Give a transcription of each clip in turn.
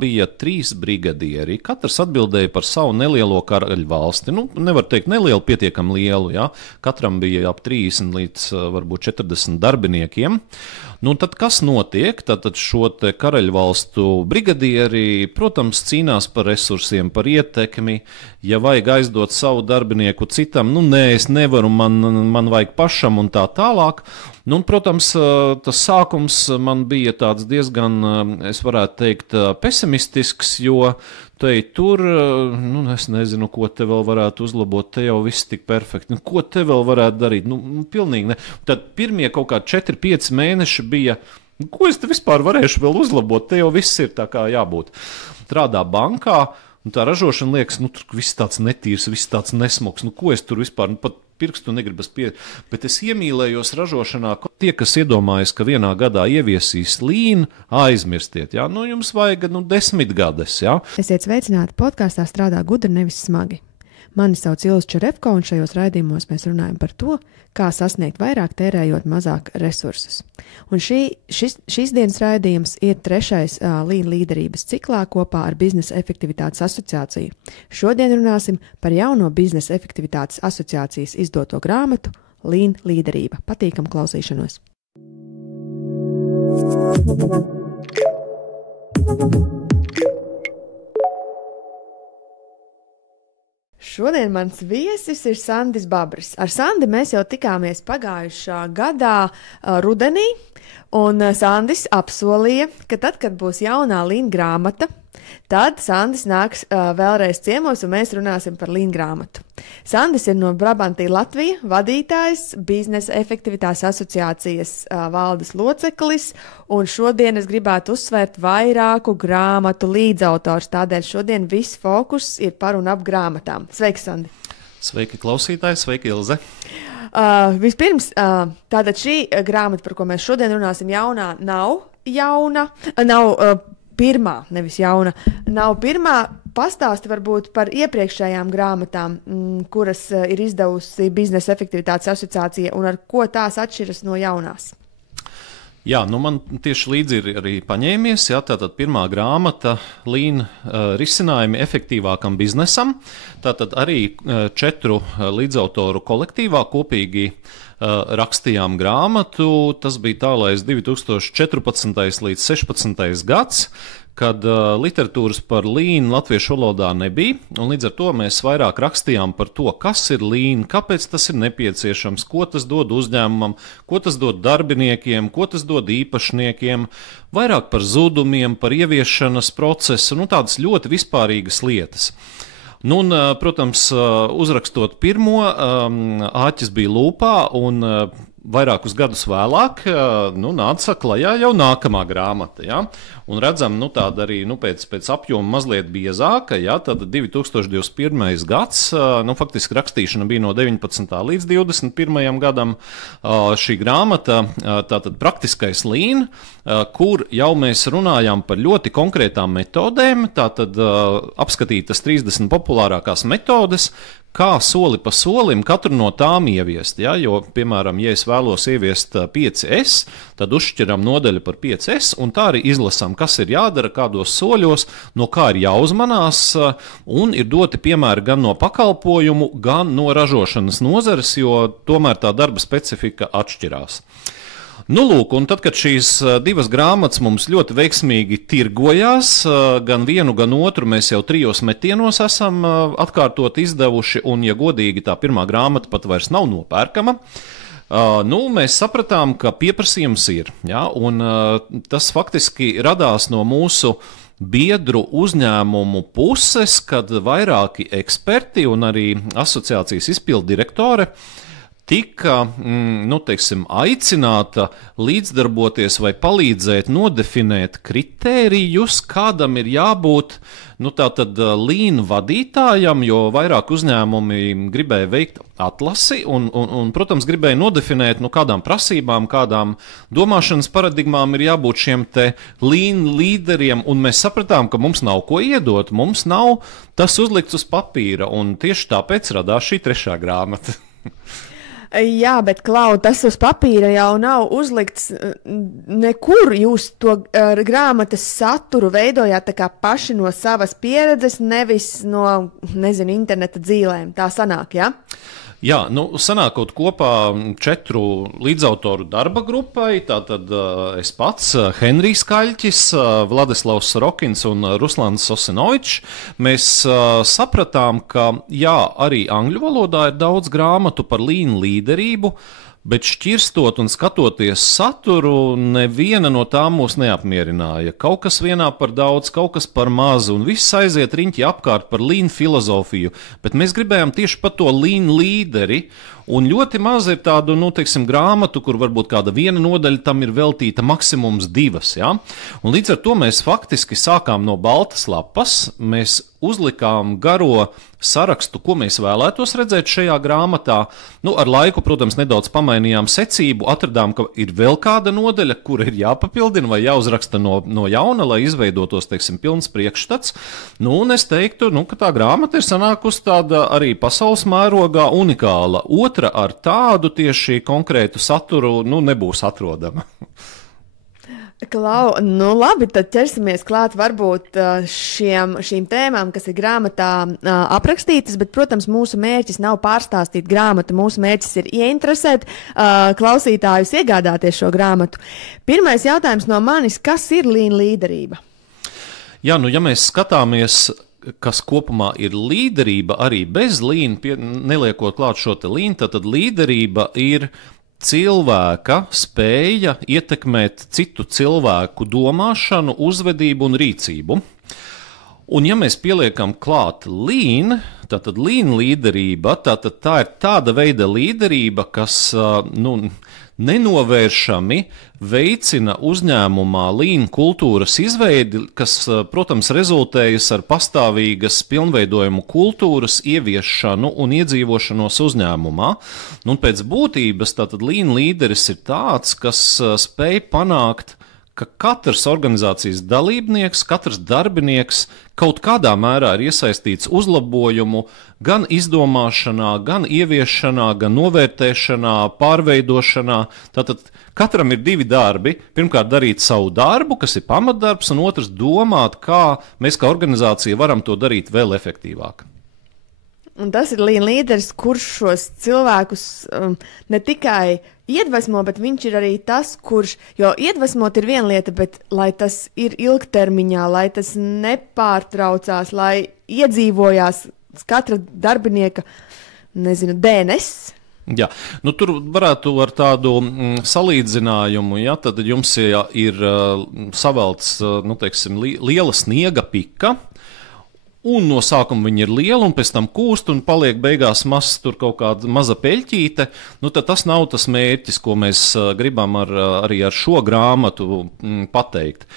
Bija 3 brigadieri. Katrs atbildēja par savu nelielo karaļvalsti. Nu, nevar teikt nelielu, pietiekami lielu. Ja? Katram bija ap 30 līdz varbūt 40 darbiniekiem. Nu, tad kas notiek? Tad šo te karaļvalstu brigadieri, protams, cīnās par resursiem, par ietekmi. Ja vajag aizdot savu darbinieku citam, nu nē, es nevaru, man vajag pašam un tā tālāk. Nu, un, protams, tas sākums man bija tāds diezgan, es varētu teikt, pesimistisks, jo tur, nu, es nezinu, ko te vēl varētu uzlabot, te jau viss tik perfekti. Nu, ko te vēl varētu darīt? Nu, pilnīgi ne. Tad pirmie kaut kā 4-5 mēneši bija, ko es te vispār varēšu vēl uzlabot? Te jau viss ir tā kā jābūt. Strādā bankā, un tā ražošana liekas, nu, tur viss tāds netīrs, viss tāds nesmuks. Nu, ko es tur vispār, nu, pat pirkstu negribas bet es iemīlējos ražošanā. Tie, kas iedomājas, ka vienā gadā ieviesīs līnu, aizmirstiet, jā, nu, jums vajag, 10 gadus, jā. Esiet sveicināti, podkāstā Strādā gudri, nevis smagi. Mani sauc Ilze Čerepko, un šajos raidījumos mēs runājam par to, kā sasniegt vairāk, tērējot mazāk resursus. Un šīs dienas raidījums ir 3. Lean līderības ciklā kopā ar Biznesa efektivitātes asociāciju. Šodien runāsim par jauno Biznesa efektivitātes asociācijas izdoto grāmatu Lean līderība. Patīkam klausīšanos! Šodien mans viesis ir Sandis Babris. Ar Sandi mēs jau tikāmies pagājušā gadā rudenī, un Sandis apsolīja, ka tad, kad būs jaunā Lean grāmata, tad Sandis nāks vēlreiz ciemos, un mēs runāsim par Lean grāmatu. Sandis ir no Brabantī Latvija, vadītājs, Biznesa efektivitātes asociācijas valdes loceklis, un šodien es gribētu uzsvērt vairāku grāmatu līdzautors, tādēļ šodien viss fokus ir par un ap grāmatām. Sveiki, Sandi! Sveiki, klausītāji! Sveiki, Ilze! Vispirms, tātad šī grāmata, par ko mēs šodien runāsim, nav pirmā, nevis jauna, nav pirmā. Pastāsti varbūt par iepriekšējām grāmatām, kuras ir izdevusi Biznesa efektivitātes asociācija, un ar ko tās atšķiras no jaunās. Jā, nu man tieši līdzi ir arī paņēmies, jā, tātad pirmā grāmata Lean risinājumi efektīvākam biznesam, tātad arī 4 līdzautoru kolektīvā kopīgi rakstījām grāmatu. Tas bija tālais 2014. līdz 16. gads, kad literatūras par Lean latviešu valodā nebija, un līdz ar to mēs vairāk rakstījām par to, kas ir Lean, kāpēc tas ir nepieciešams, ko tas dod uzņēmumam, ko tas dod darbiniekiem, ko tas dod īpašniekiem, vairāk par zudumiem, par ieviešanas procesu, nu tādas ļoti vispārīgas lietas. Nu, un, protams, uzrakstot pirmo, āķis bija lūpā, un vairākus gadus vēlāk nāca klajā jau nākamā grāmata. Ja? Un redzam, tāda arī pēc apjoma mazliet biezāka. Ja? Tad 2021. gads, faktiski rakstīšana bija no 19. līdz 21. gadam. Šī grāmata, tātad praktiskais Lean, kur jau mēs runājām par ļoti konkrētām metodēm, tātad apskatītas 30 populārākās metodes, kā soli pa solim katru no tām ieviest. Ja? Jo, piemēram, ja es vēlos ieviest 5S, tad uzšķiram nodaļu par 5S, un tā arī izlasām, kas ir jādara, kādos soļos, no kā ir jāuzmanās, un ir doti piemēri gan no pakalpojumu, gan no ražošanas nozares, jo tomēr tā darba specifika atšķirās. Nu, lūk, un tad, kad šīs 2 grāmatas mums ļoti veiksmīgi tirgojās, gan vienu, gan otru mēs jau 3 metienos esam atkārtot izdevuši, un, ja godīgi, tā pirmā grāmata pat vairs nav nopērkama, mēs sapratām, ka pieprasījums ir, ja, un tas faktiski radās no mūsu biedru uzņēmumu puses, kad vairāki eksperti un arī asociācijas izpildu direktore tika, aicināta līdzdarboties vai palīdzēt nodefinēt kritērijus, kādam ir jābūt, tātad Lean vadītājam, jo vairāk uzņēmumi gribēja veikt atlasi un, protams, gribēja nodefinēt, kādām prasībām, kādām domāšanas paradigmām ir jābūt šiem te Lean līderiem, un mēs sapratām, ka mums nav ko iedot, mums nav tas uzlikts uz papīra, un tieši tāpēc radās šī 3. grāmata. Jā, bet, Klau, tas uz papīra jau nav uzlikts nekur. Jūs to grāmatas saturu veidojāt tā kā paši no savas pieredzes, nevis no, nezinu, interneta dzīlēm. Tā sanāk, jā? Jā, sanākot kopā 4 līdzautoru darba grupai, tātad es pats, Henrijs Kaļķis, Vladislavs Rokins un Ruslans Sosinovičs, mēs sapratām, ka jā, arī angļu valodā ir daudz grāmatu par līnu līderību, bet šķirstot un skatoties saturu, neviena no tām mūs neapmierināja. Kaut kas vienā par daudz, kaut kas par mazu, un viss aiziet riņķi apkārt par līnu filozofiju, bet mēs gribējām tieši par to līnu līderi, un ļoti maz ir tādu, teiksim, grāmatu, kur varbūt kāda viena nodaļa tam ir veltīta, maksimums 2, ja? Un līdz ar to mēs faktiski sākām no baltas lapas, mēs uzlikām garo sarakstu, ko mēs vēlētos redzēt šajā grāmatā. Ar laiku, protams, nedaudz pamainījām secību, atradām, ka ir vēl kāda nodaļa, kura ir jāpapildina vai jāuzraksta no jauna, lai izveidotos, teiksim, pilns priekšstats. Un es teiktu, ka tā grāmata ir sanākusi tāda arī pasaules mērogā unikāla. Otra ar tādu tieši konkrētu saturu, nebūs atrodama. Klau, labi, tad ķersimies klāt varbūt šīm tēmām, kas ir grāmatā aprakstītas, bet, protams, mūsu mērķis nav pārstāstīt grāmatu, mūsu mērķis ir ieinteresēt klausītājus iegādāties šo grāmatu. Pirmais jautājums no manis, kas ir līna līderība? Jā, ja mēs skatāmies, kas kopumā ir līderība, arī bez līna, neliekot klāt šo te līnu, tad līderība ir cilvēka spēja ietekmēt citu cilvēku domāšanu, uzvedību un rīcību. Un ja mēs pieliekam klāt līnu, tad līna līderība, tā ir tāda veida līderība, kas nenovēršami veicina uzņēmumā līna kultūras izveidi, kas, protams, rezultējas ar pastāvīgas pilnveidojumu kultūras ieviešanu un iedzīvošanos uzņēmumā. Pēc būtības tātad līna līderis ir tāds, kas spēj panākt, ka katrs organizācijas dalībnieks, katrs darbinieks kaut kādā mērā ir iesaistīts uzlabojumu gan izdomāšanā, gan ieviešanā, gan novērtēšanā, pārveidošanā. Tātad katram ir 2 darbi. Pirmkārt, darīt savu darbu, kas ir pamatdarbs, un otrs domāt, kā mēs kā organizācija varam to darīt vēl efektīvāk. Un tas ir līna līderis, kurš šos cilvēkus ne tikai iedvesmo, bet viņš ir arī tas, kurš, jo iedvesmot ir viena lieta, bet lai tas ir ilgtermiņā, lai tas nepārtraucās, lai iedzīvojās katra darbinieka, DNS. Jā, tur varētu ar tādu salīdzinājumu, ja, tad jums ir savelts, teiksim, liela sniega pika, un no sākuma viņi ir lieli, un pēc tam kūst, un paliek beigās tur kaut kāda maza peļķīte. Tad tas nav tas mērķis, ko mēs gribam arī ar šo grāmatu pateikt.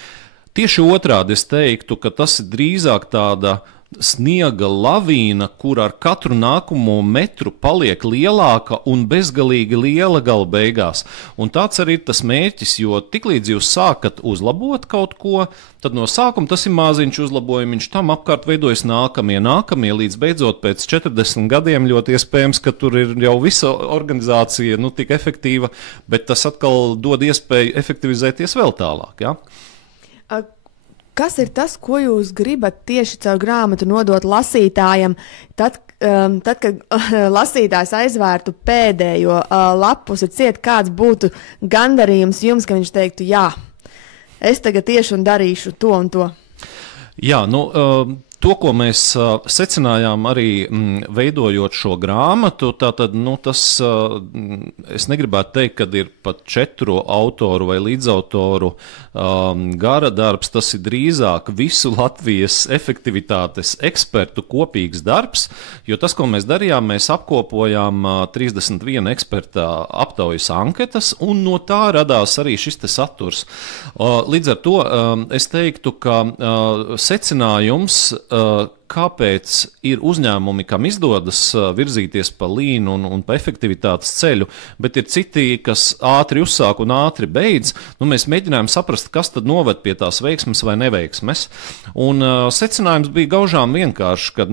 Tieši otrādi es teiktu, ka tas ir drīzāk tāda sniega lavīna, kur ar katru nākamo metru paliek lielāka un bezgalīgi liela gala beigās. Un tāds arī ir tas mērķis, jo tiklīdz jūs sākat uzlabot kaut ko, tad no sākuma tas ir maziņš uzlabojumiņš, tam apkārt veidojas nākamie, līdz beidzot pēc 40 gadiem ļoti iespējams, ka tur ir jau visa organizācija tik efektīva, bet tas atkal dod iespēju efektivizēties vēl tālāk, ja? Kas ir tas, ko jūs gribat tieši caur grāmatu nodot lasītājam, tad kad lasītājs aizvērtu pēdējo lapusi, kāds būtu gandarījums jums, ka viņš teiktu, jā, es tagad tieši un darīšu to un to? Jā, to, ko mēs secinājām arī veidojot šo grāmatu, tātad, tas, es negribētu teikt, ka ir pat 4 autoru vai līdzautoru gara darbs, tas ir drīzāk visu Latvijas efektivitātes ekspertu kopīgs darbs, jo tas, ko mēs darījām, mēs apkopojām 31 eksperta aptaujas anketas, un no tā radās arī šis te saturs. Līdz ar to es teiktu, ka secinājums, kāpēc ir uzņēmumi, kam izdodas virzīties pa līnu un pa efektivitātes ceļu, bet ir citi, kas ātri uzsāk un ātri beidz. Mēs mēģinājām saprast, kas tad noved pie tās veiksmes vai neveiksmes. Un secinājums bija gaužām vienkārši, ka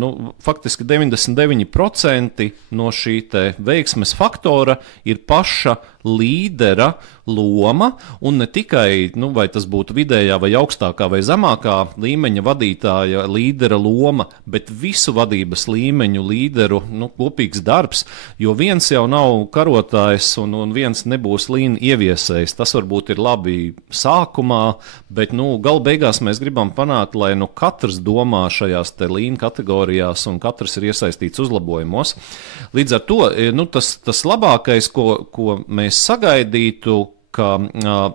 faktiski 99% no šī te veiksmes faktora ir paša līdera loma, un ne tikai, vai tas būtu vidējā vai augstākā vai zemākā līmeņa vadītāja līdera loma, bet visu vadības līmeņu līderu kopīgs darbs, jo viens jau nav karotājs un viens nebūs līna ieviesējs. Tas varbūt ir labi sākumā, bet gal beigās mēs gribam panākt, lai katrs domā šajās te līna kategorijās un katrs ir iesaistīts uzlabojumos. Līdz ar to tas labākais, ko mēs sagaidītu, ka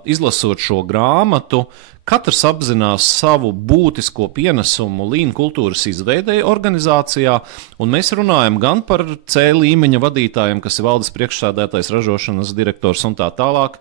izlasot šo grāmatu, katrs apzinās savu būtisko pienesumu līna kultūras izveidei organizācijā, un mēs runājam gan par C līmeņa vadītājiem, kas ir valdes priekšsēdētājs, ražošanas direktors un tā tālāk,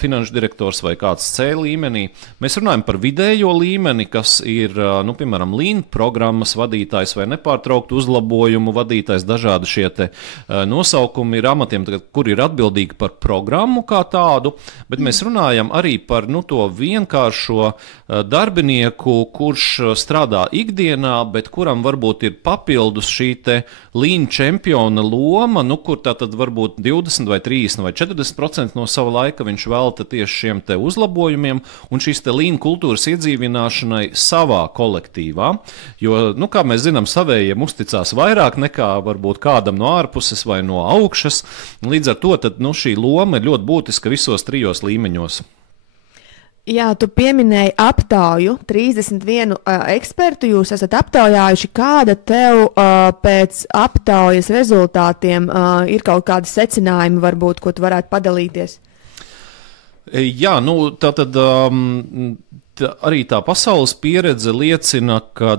finanšu direktors vai kāds C līmenī. Mēs runājam par vidējo līmeni, kas ir, piemēram, līna programmas vadītājs vai nepārtrauktu uzlabojumu vadītājs, dažādi šie te nosaukumi ir amatiem, kur ir atbildīgi par programmu kā tādu, bet mēs runājam arī par to vienkāršu darbinieku, kurš strādā ikdienā, bet kuram varbūt ir papildus šī te līna čempiona loma, kur tātad varbūt 20 vai 30 vai 40% no sava laika viņš velta tieši šiem te uzlabojumiem un šīs te līna kultūras iedzīvināšanai savā kolektīvā, jo, kā mēs zinām, savējiem uzticās vairāk nekā varbūt kādam no ārpuses vai no augšas, līdz ar to tad, šī loma ir ļoti būtiska visos trijos līmeņos. Jā, tu pieminēji aptauju, 31 ekspertu jūs esat aptaujājuši. Kāda tev pēc aptaujas rezultātiem ir kaut kādi secinājumi, varbūt, ko tu varētu padalīties? Jā, tātad arī tā pasaules pieredze liecina, ka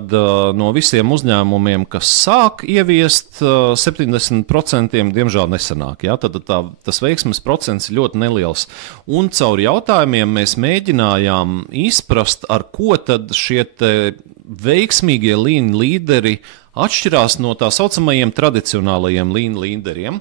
no visiem uzņēmumiem, kas sāk ieviest, 70% diemžēl nesanāk. Ja? Tad tas veiksmes procents ir ļoti neliels. Un caur jautājumiem mēs mēģinājām izprast, ar ko tad šie veiksmīgie līna līderi atšķirās no tā saucamajiem tradicionālajiem līna līderiem.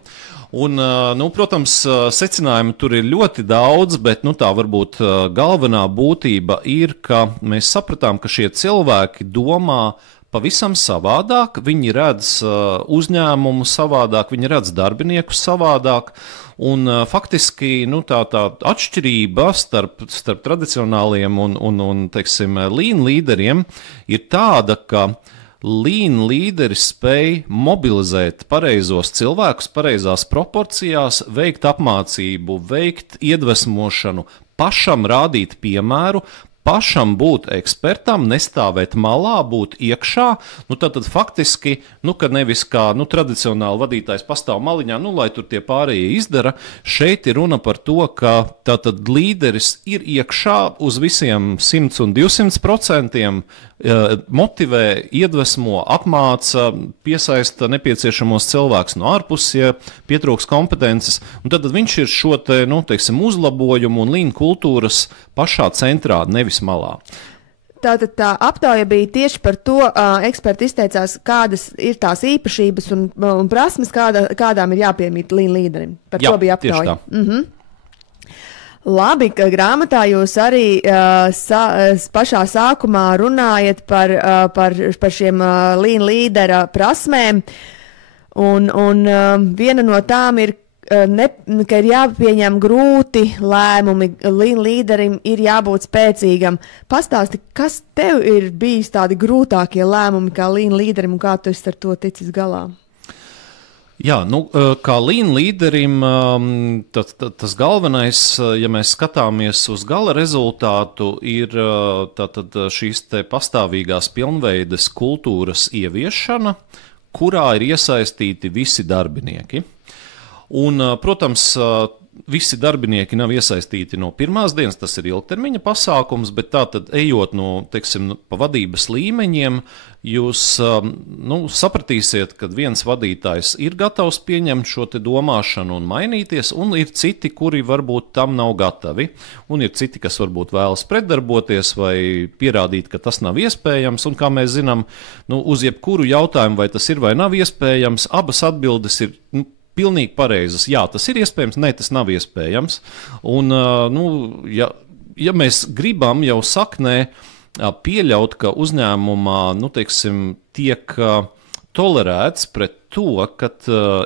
Un, protams, secinājumi tur ir ļoti daudz, bet tā varbūt galvenā būtība ir, ka mēs sapratām, ka šie cilvēki domā pavisam savādāk, viņi redz uzņēmumu savādāk, viņi redz darbinieku savādāk, un faktiski tā atšķirība starp tradicionāliem un teiksim, līna līderiem ir tāda, ka līna līderis spēj mobilizēt pareizos cilvēkus, pareizās proporcijās, veikt apmācību, veikt iedvesmošanu, pašam rādīt piemēru, pašam būt ekspertam, nestāvēt malā, būt iekšā. Tad faktiski, ka nevis kā tradicionāli vadītājs pastāv maliņā, lai tur tie pārējie izdara, šeit ir runa par to, ka tātad līderis ir iekšā uz visiem 100 un 200%, motivē, iedvesmo, apmāca, piesaista nepieciešamos cilvēkus no ārpuses, ja pietrūks kompetences, un tad viņš ir šo teiksim, uzlabojumu un līna kultūras pašā centrā, nevis malā. Tātad tā aptauja bija tieši par to, eksperti izteicās, kādas ir tās īpašības un prasmes, kādām ir jāpiemīt līna līderim. Par to bija aptauja. Labi, ka grāmatā jūs arī pašā sākumā runājat par šiem līna līdera prasmēm, un viena no tām ir, ka ir jāpieņem grūti lēmumi, līna līderim ir jābūt spēcīgam. Pastāsti, kas tev ir bijis tādi grūtākie lēmumi kā līna līderim, un kā tu esi ar to ticis galā? Jā, kā līna līderim, tas galvenais, ja mēs skatāmies uz gala rezultātu, ir tātad šīs te pastāvīgās pilnveides kultūras ieviešana, kurā ir iesaistīti visi darbinieki. Un, protams, visi darbinieki nav iesaistīti no pirmās dienas, tas ir ilgtermiņa pasākums, bet tātad ejot pa vadības līmeņiem, jūs sapratīsiet, ka viens vadītājs ir gatavs pieņemt šo te domāšanu un mainīties, un ir citi, kuri varbūt tam nav gatavi, un ir citi, kas varbūt vēlas pretdarboties vai pierādīt, ka tas nav iespējams, un kā mēs zinām, uz jebkuru jautājumu, vai tas ir vai nav iespējams, abas atbildes ir pilnīgi pareizas. Jā, tas ir iespējams, nē, tas nav iespējams. Un, ja mēs gribam jau saknē pieļaut, ka uzņēmumā, tiek tolerēts pret to, ka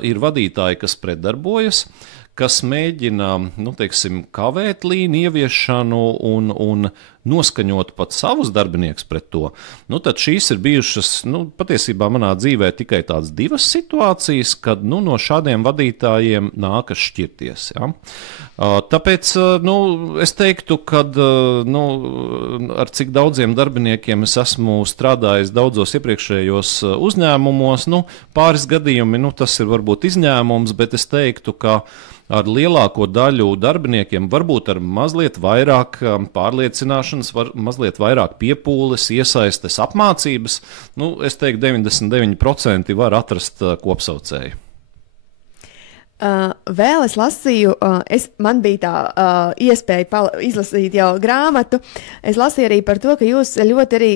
ir vadītāji, kas pretdarbojas, kas mēģina, kavēt līnu ieviešanu un noskaņot pat savus darbiniekus pret to, tad šīs ir bijušas, patiesībā manā dzīvē tikai tādas divas situācijas, kad, no šādiem vadītājiem nākas šķirties, ja. Tāpēc, es teiktu, kad, ar cik daudziem darbiniekiem es esmu strādājis daudzos iepriekšējos uzņēmumos, pāris gadījumi, tas ir varbūt izņēmums, bet es teiktu, ka ar lielāko daļu darbiniekiem, varbūt ar mazliet vairāk pārliecināšanas, mazliet vairāk piepūles, iesaistes, apmācības, es teiktu, 99% var atrast kopsaucēju. Vēl es lasīju, man bija tā iespēja izlasīt jau grāmatu. Es lasīju arī par to, ka jūs ļoti arī,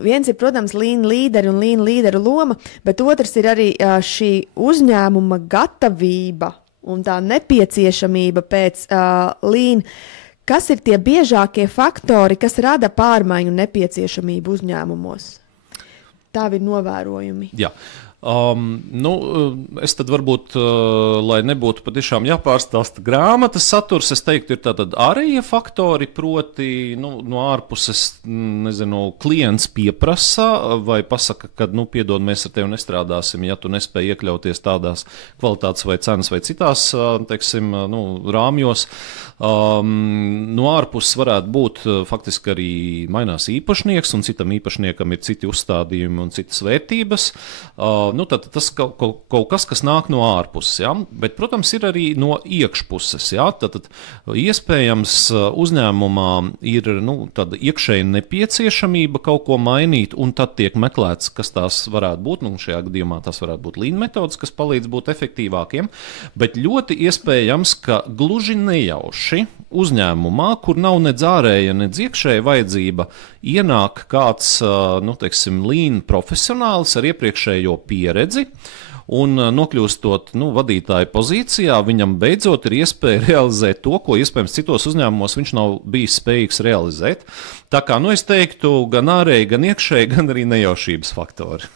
viens ir, protams, lean līderi un lean līderu loma, bet otrs ir arī šī uzņēmuma gatavība un tā nepieciešamība pēc lean. Kas ir tie biežākie faktori, kas rada pārmaiņu nepieciešamību uzņēmumos? Tādi ir novērojumi. Jā. Es tad varbūt, lai nebūtu patiešām jāpārstāsta grāmatas saturs, es teiktu, ir tātad ārējie faktori, proti, no ārpuses, klients pieprasa vai pasaka, ka, piedod, mēs ar tevi nestrādāsim, ja tu nespēj iekļauties tādās kvalitātes vai cenas vai citās, rāmjos. No ārpuses varētu būt faktiski arī mainās īpašnieks, un citam īpašniekam ir citi uzstādījumi un citas vērtības. Tad tas kaut kas, kas nāk no ārpuses, ja? Bet, protams, ir arī no iekšpuses. Ja? Tad iespējams uzņēmumā ir tāda iekšēja nepieciešamība kaut ko mainīt, un tad tiek meklēts, kas tās varētu būt. Šajā gadījumā tas varētu būt lean metodas, kas palīdz būt efektīvākiem, bet ļoti iespējams, ka gluži nejauši uzņēmumā, kur nav nedz ārēja, nedz iekšēja vajadzība, ienāk kāds, lean profesionālis ar iepriekšējo pieredzi, un nokļūstot vadītāja pozīcijā, viņam beidzot ir iespēja realizēt to, ko iespējams citos uzņēmumos viņš nav bijis spējīgs realizēt. Tā kā, es teiktu, gan ārēji, gan iekšēji, gan arī nejaušības faktori.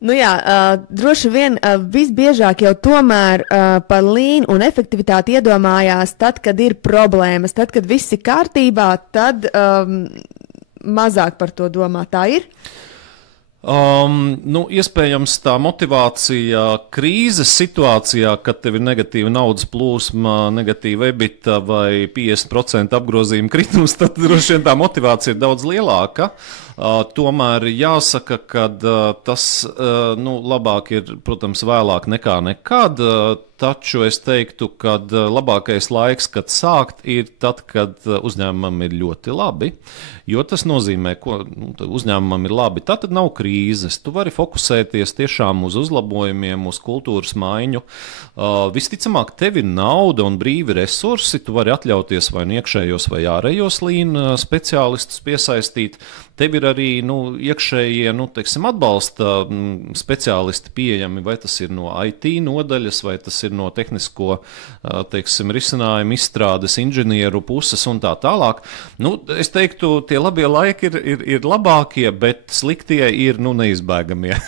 Droši vien visbiežāk jau tomēr par lean un efektivitāti iedomājās tad, kad ir problēmas, tad, kad viss ir kārtībā, tad mazāk par to domā. Tā ir? Iespējams tā motivācija krīzes situācijā, kad tev ir negatīva naudas plūsma, negatīva EBITDA vai 50% apgrozījuma kritums, tad droši vien tā motivācija ir daudz lielāka. Tomēr jāsaka, ka tas labāk ir, protams, vēlāk nekā nekad, taču es teiktu, ka labākais laiks, kad sākt, ir tad, kad uzņēmumam ir ļoti labi, jo tas nozīmē, ko uzņēmumam ir labi, tad nav krīzes, tu vari fokusēties tiešām uz uzlabojumiem, uz kultūras maiņu. Visticamāk, tev ir nauda un brīvi resursi, tu vari atļauties vai iekšējos vai ārējos lean speciālistus piesaistīt. Tev ir arī iekšējie atbalsta speciālisti pieejami, vai tas ir no IT nodaļas, vai tas ir no tehnisko risinājumu izstrādes inženieru puses un tā tālāk. Es teiktu, tie labie laiki ir labākie, bet sliktie ir neizbēgamie.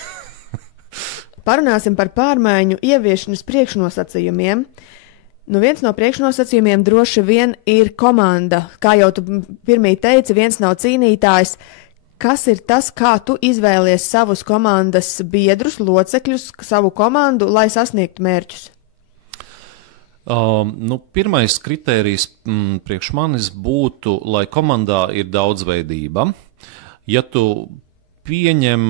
Parunāsim par pārmaiņu ieviešanas priekšnosacījumiem. Viens no priekšnosacījumiem droši vien ir komanda. Kā jau tu pirmie teici, viens nav cīnītājs. Kas ir tas, kā tu izvēlies savus komandas biedrus, locekļus, savu komandu, lai sasniegtu mērķus? Pirmais kritērijs priekš manis būtu, lai komandā ir daudzveidība. Ja tu pieņem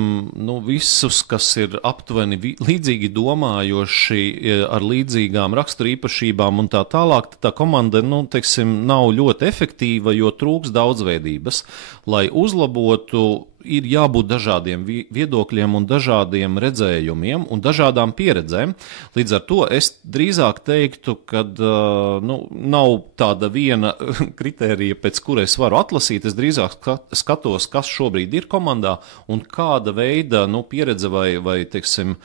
visus, kas ir aptuveni līdzīgi domājoši, ar līdzīgām raksturīpašībām un tā tālāk, tad tā komanda nav ļoti efektīva, jo trūks daudzveidības. Lai uzlabotu, ir jābūt dažādiem viedokļiem un dažādiem redzējumiem un dažādām pieredzēm. Līdz ar to es drīzāk teiktu, ka nav tāda viena kritērija, pēc kura es varu atlasīt. Es drīzāk skatos, kas šobrīd ir komandā un kāda veida pieredze vai teiksim,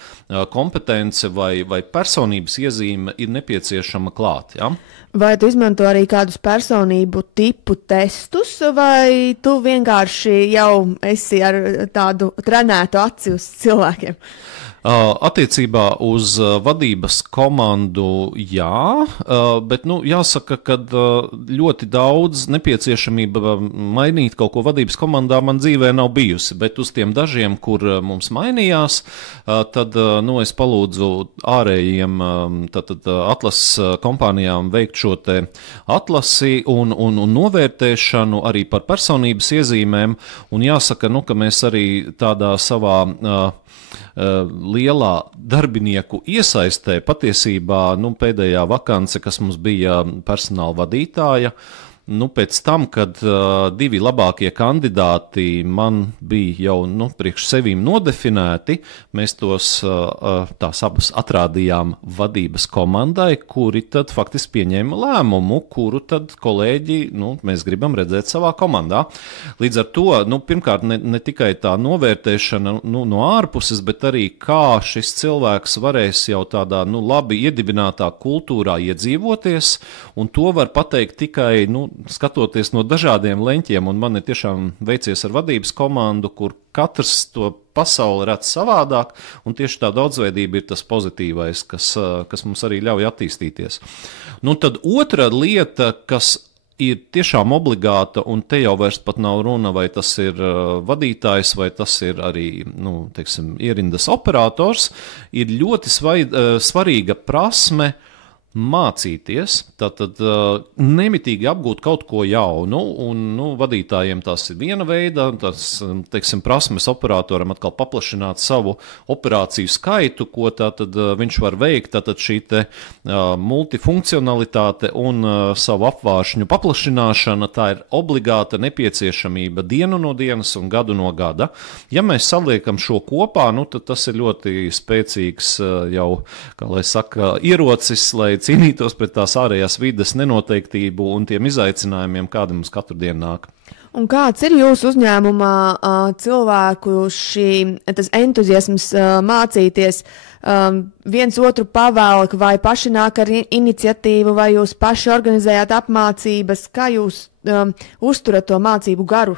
kompetence vai personības iezīme ir nepieciešama klāt. Ja? Vai tu izmanto arī kādus personību tipu testus, vai tu vienkārši jau esi ar tādu trenētu aci uz cilvēkiem? Attiecībā uz vadības komandu jā, bet jāsaka, ka ļoti daudz nepieciešamība mainīt kaut ko vadības komandā man dzīvē nav bijusi, bet uz tiem dažiem, kur mums mainījās, tad es palūdzu ārējiem atlases kompānijām veikt šo te atlasi un novērtēšanu arī par personības iezīmēm, un jāsaka, ka mēs arī tādā savā lielā darbinieku iesaistē patiesībā pēdējā vakance, kas mums bija personāla vadītāja, pēc tam, kad divi labākie kandidāti man bija jau priekš sevīm nodefinēti, mēs tos tās abas atrādījām vadības komandai, kuri tad faktiski pieņēma lēmumu, kuru tad kolēģi mēs gribam redzēt savā komandā. Līdz ar to, pirmkārt, ne tikai tā novērtēšana no ārpuses, bet arī kā šis cilvēks varēs jau tādā labi iedibinātā kultūrā iedzīvoties, un to var pateikt tikai, skatoties no dažādiem leņķiem, un man ir tiešām veicies ar vadības komandu, kur katrs to pasauli redz savādāk, un tieši tā daudzveidība ir tas pozitīvais, kas mums arī ļauj attīstīties. Tad otra lieta, kas ir tiešām obligāta, un te jau vairs pat nav runa, vai tas ir vadītājs, vai tas ir arī, ierindas operators, ir ļoti svarīga prasme mācīties, tātad nemitīgi apgūt kaut ko jaunu, un vadītājiem tas ir viena veida, tas, prasmes operatoram atkal paplašināt savu operāciju skaitu, ko tātad viņš var veikt, tātad šī te multifunkcionalitāte un savu apvāršņu paplašināšana, tā ir obligāta nepieciešamība dienu no dienas un gadu no gada. Ja mēs saliekam šo kopā, tad tas ir ļoti spēcīgs jau, kā lai saka, ierocis, lai cīnītos pret tās ārējās vides nenoteiktību un tiem izaicinājumiem, kādi mums katru dienu nāk. Un kāds ir jūsu uzņēmumā cilvēku tas entuziasms mācīties, viens otru pavelk, vai paši nāk ar iniciatīvu, vai jūs paši organizējāt apmācības, kā jūs uzturat to mācību garu?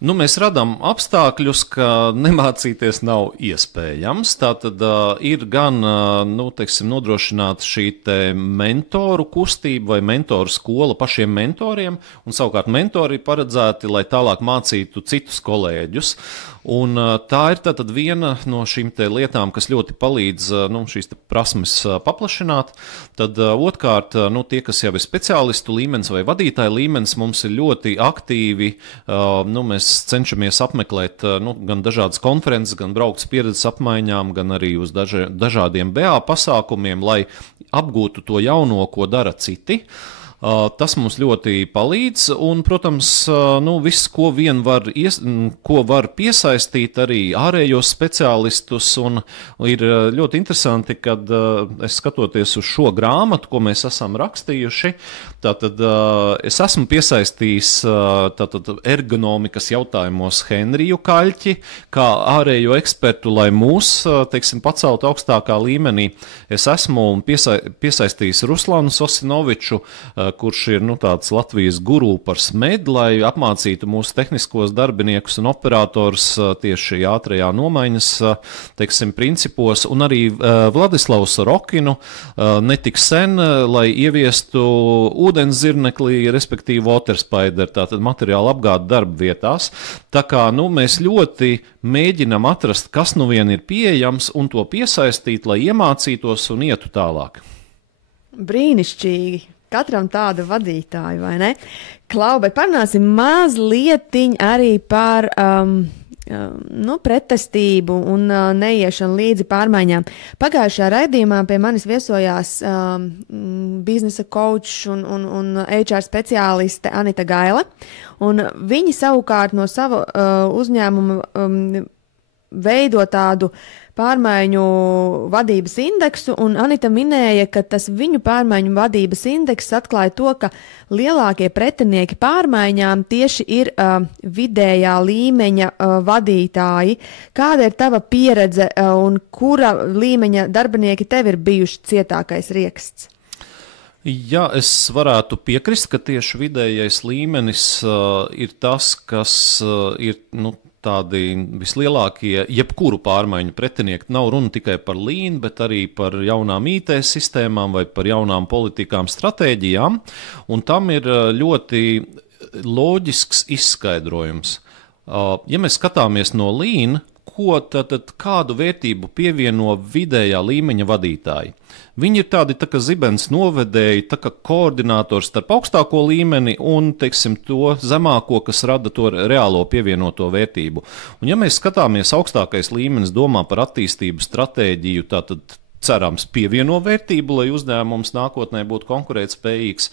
Mēs radām apstākļus, ka nemācīties nav iespējams. Tātad ir gan nodrošināta šī mentoru kustība vai mentoru skola pašiem mentoriem, un savukārt mentori ir paredzēti, lai tālāk mācītu citus kolēģus. Un tā ir tātad viena no šīm lietām, kas ļoti palīdz šīs prasmes paplašināt. Tad otrkārt, tie, kas jau ir speciālistu līmenis vai vadītāja līmenis, mums ir ļoti aktīvi, mēs cenšamies apmeklēt gan dažādas konferences, gan braukt pieredzes apmaiņām, gan arī uz dažādiem BA pasākumiem, lai apgūtu to jauno, ko dara citi. Tas mums ļoti palīdz, un, protams, viss, ko var piesaistīt arī ārējos speciālistus, un ir ļoti interesanti, kad es skatoties uz šo grāmatu, ko mēs esam rakstījuši, tātad es esmu piesaistījis tātad ergonomikas jautājumos Henriju Kaļķi, kā ārējo ekspertu, lai mūs, pacelt augstākā līmenī. Es esmu piesaistījis Ruslanu Sosinoviču, kurš ir tāds Latvijas guru par SMED, lai apmācītu mūsu tehniskos darbiniekus un operators tieši ātrajā nomaiņas principos, un arī Vladislavs Rokinu netik sen, lai ieviestu ūdens zirneklī, respektīvi waterspider, tātad materiālu apgādi darba vietās. Tā kā mēs ļoti mēģinam atrast, kas vien ir pieejams, un to piesaistīt, lai iemācītos un ietu tālāk. Brīnišķīgi! Katram tādu vadītāju, vai ne? Klau, bet parunāsim mazliet arī par pretestību un neiešanu līdzi pārmaiņām. Pagājušajā raidījumā pie manis viesojās biznesa coach un HR speciāliste Anita Gaile, un viņi savukārt no sava uzņēmuma veido tādu pārmaiņu vadības indeksu, un Anita minēja, ka tas viņu pārmaiņu vadības indeks atklāja to, ka lielākie pretinieki pārmaiņām tieši ir vidējā līmeņa vadītāji. Kāda ir tava pieredze un kura līmeņa darbinieki tev ir bijuši cietākais rieksts? Jā, es varētu piekrist, ka tieši vidējais līmenis ir tas, kas ir, tādi vislielākie jebkuru pārmaiņu pretinieki. Nav runa tikai par Lean, bet arī par jaunām IT sistēmām vai par jaunām politikām, stratēģijām, un tam ir ļoti loģisks izskaidrojums. Ja mēs skatāmies no Lean, kādu vērtību pievieno vidējā līmeņa vadītāji? Viņi ir tādi tā kā zibens novedēji, tā kā koordinators starp augstāko līmeni un, teiksim, to zemāko, kas rada to reālo pievienoto vērtību. Un ja mēs skatāmies, augstākais līmenis domā par attīstību, stratēģiju, tātad cerams pievieno vērtību, lai uzņēmums nākotnē būtu konkurētspējīgs.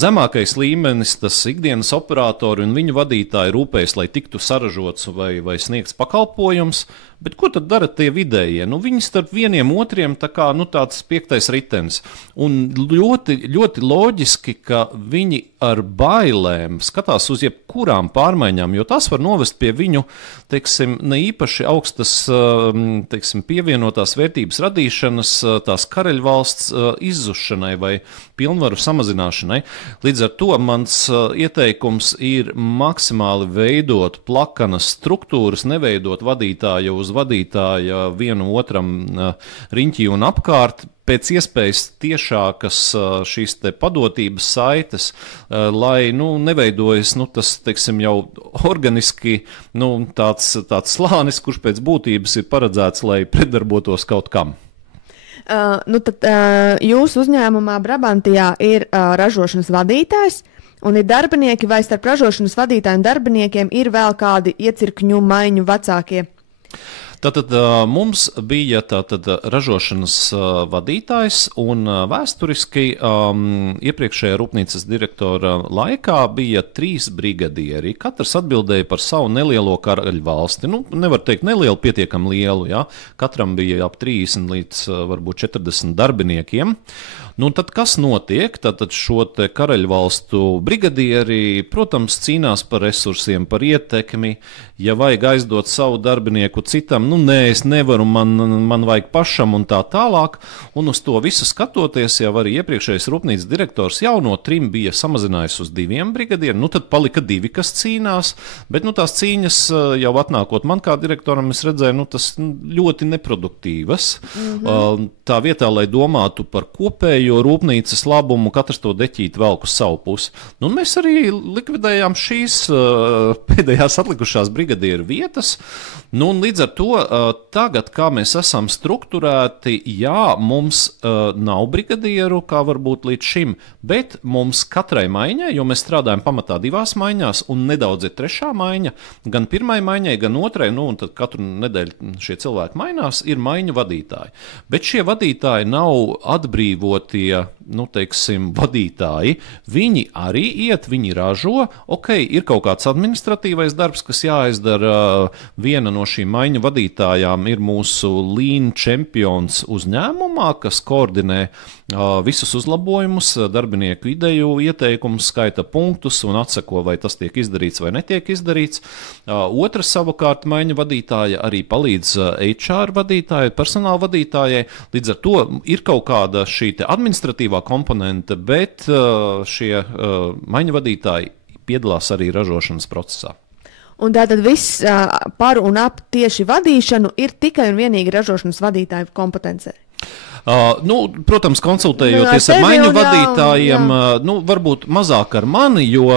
Zemākais līmenis, tas ikdienas operatori un viņu vadītāji rūpējas, lai tiktu saražots vai sniegts pakalpojums, bet ko tad dara tie vidējie? Viņi starp vieniem otriem tā kā tāds piektais ritenis. Un ļoti, ļoti loģiski, ka viņi ar bailēm skatās uz jebkurām pārmaiņām, jo tas var novest pie viņu, teiksim, ne īpaši augstas, teiksim, pievienotās vērtības radīšanas, tās karaļvalsts izzušanai vai pilnvaru samazināšanai. Līdz ar to mans ieteikums ir maksimāli veidot plakanas struktūras, neveidot vadītāju uz vadītāja vienu otram riņķī un apkārt, pēc iespējas tiešākas šīs te padotības saites, lai neveidojas tas, teiksim, jau organiski tāds slānis, kurš pēc būtības ir paredzēts, lai pretdarbotos kaut kam. Tad jūsu uzņēmumā Brabantijā ir ražošanas vadītājs un ir darbinieki, vai starp ražošanas vadītāju un darbiniekiem ir vēl kādi iecirkņu maiņu vecākie? Tātad mums bija ražošanas vadītājs, un vēsturiski iepriekšējā rūpnīcas direktora laikā bija 3 brigadieri. Katrs atbildēja par savu nelielo karaļvalsti. Nevar teikt nelielu, pietiekami lielu. Ja? Katram bija ap 30 līdz varbūt 40 darbiniekiem. Tad kas notiek? Tātad šo te karaļvalstu brigadieri, protams, cīnās par resursiem, par ietekmi. Ja vajag aizdot savu darbinieku citam, nē, es nevaru, man vajag pašam un tā tālāk. Un uz to visu skatoties, jau arī iepriekšējais rūpnīcas direktors jau no 3 bija samazinājis uz 2 brigadieriem. Tad palika 2, kas cīnās, bet tās cīņas jau atnākot man kā direktoram, es redzēju, tas ļoti neproduktīvas. Tā vietā, lai domātu par kopēju rūpnīcas labumu, katrs to deķīt velk uz savu pusi. Mēs arī likvidējām šīs pēdējās atlikušās brigadieru vietas. Līdz ar to tagad, kā mēs esam strukturēti, jā, mums nav brigadieru, kā varbūt līdz šim, bet mums katrai maiņai, jo mēs strādājam pamatā 2 maiņās un nedaudz ir 3. maiņa, gan 1. maiņai, gan 2. Un tad katru nedēļu šie cilvēki mainās, ir maiņu vadītāji. Bet šie vadītāji nav atbrīvotie, teiksim, vadītāji. Viņi arī iet, viņi ražo. Ir kaut kāds administratīvais darbs, kas jāizdara. Viena no šīm maiņu vadītājām ir mūsu Lean čempions uzņēmumā, kas koordinē visus uzlabojumus, darbinieku ideju, ieteikumus, skaita punktus un atseko, vai tas tiek izdarīts vai netiek izdarīts. Otra savukārt maiņu vadītāja arī palīdz HR vadītājai, personāla vadītājai. Līdz ar to ir kaut kāda šī administratīvā komponente, bet šie maiņu vadītāji piedalās arī ražošanas procesā. Un tātad viss par un ap tieši vadīšanu ir tikai un vienīgi ražošanas vadītāju kompetencē? Protams, konsultējoties ar maiņu vadītājiem, varbūt mazāk ar mani, jo,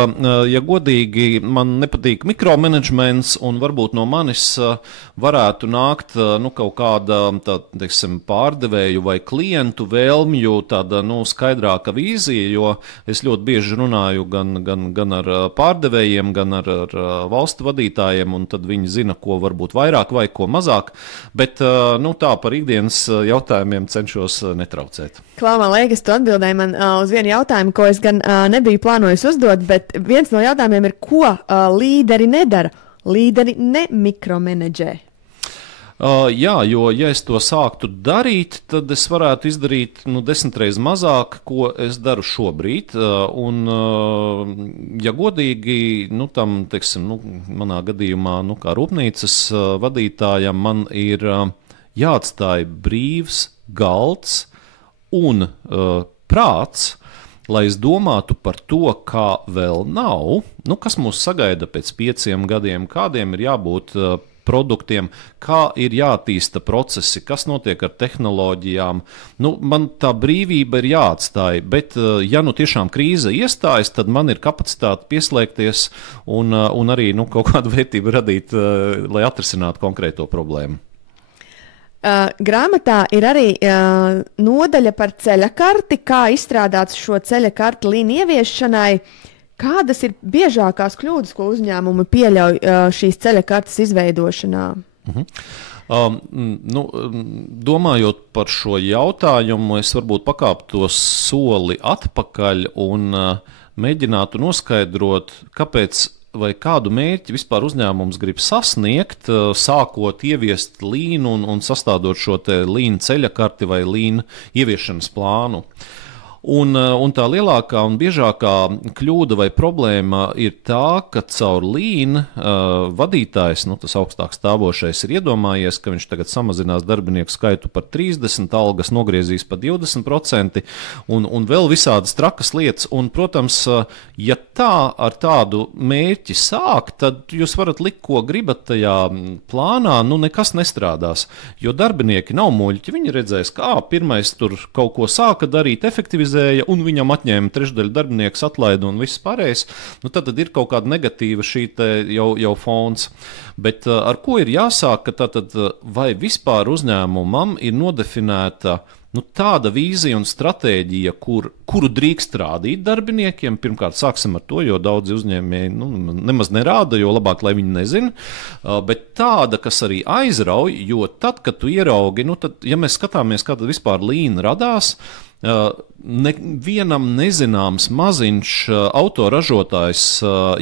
ja godīgi, man nepatīk mikromanagements, un varbūt no manis varētu nākt kaut kāda pārdevēju vai klientu vēlmju tāda skaidrāka vīzija, jo es ļoti bieži runāju gan ar pārdevējiem, gan ar valstu vadītājiem, un tad viņi zina, ko varbūt vairāk vai ko mazāk, bet tā par ikdienas jautājumiem cenšos netraucēt. Klau, man liekas, tu atbildēji man uz vienu jautājumu, ko es gan nebiju plānojis uzdot, bet viens no jautājumiem ir, ko līderi nedara? Līderi nemikromenedžē. Jā, jo ja es to sāktu darīt, tad es varētu izdarīt 10 reizes mazāk, ko es daru šobrīd. Un, ja godīgi, manā gadījumā, kā rūpnīcas vadītājam, man ir jāatstāj brīvs galds un prāts, lai es domātu par to, kā vēl nav, kas mūs sagaida pēc 5 gadiem, kādiem ir jābūt produktiem, kā ir jātīsta procesi, kas notiek ar tehnoloģijām. Man tā brīvība ir jāatstāj, bet ja tiešām krīze iestājas, tad man ir kapacitāte pieslēgties un arī kaut kādu vērtību radīt, lai atrisinātu konkrēto problēmu. Grāmatā ir arī nodaļa par ceļakarti, kā izstrādāt šo ceļakarti līniju ieviešanai. Kādas ir biežākās kļūdas, ko uzņēmumi pieļauj šīs ceļakartes izveidošanā? Domājot par šo jautājumu, es varbūt pakāptos soli atpakaļ un mēģinātu noskaidrot, kāpēc vai kādu mērķi vispār uzņēmums grib sasniegt, sākot ieviest līnu un sastādot šo te līnu ceļakarti vai līnu ieviešanas plānu. Un tā lielākā un biežākā kļūda vai problēma ir tā, ka caur līnu vadītājs, tas augstāk stāvošais, ir iedomājies, ka viņš tagad samazinās darbinieku skaitu par 30, algas nogriezīs par 20% un vēl visādas trakas lietas. Un, protams, ja tā ar tādu mērķi sāk, tad jūs varat likt, ko gribat tajā plānā, nekas nestrādās. Jo darbinieki nav muļķi, viņi redzēs, ka pirmais tur kaut ko sāka darīt, efektivizēt, un viņam atņēma trešdaļu darbinieks, atlaida un viss pārējais, tad ir kaut kāda negatīva šī jau fons. Bet ar ko ir jāsāk, ka tātad vai vispār uzņēmumam ir nodefinēta tāda vīzija un stratēģija, kuru drīkst rādīt darbiniekiem? Pirmkārt, sāksim ar to, jo daudzi uzņēmēji nemaz nerāda, jo labāk, lai viņi nezina. Bet tāda, kas arī aizrauj, jo tad, kad tu ieraugi, tad, ja mēs skatāmies, kā tad vispār līna radās, nevienam nezināms maziņš autoražotājs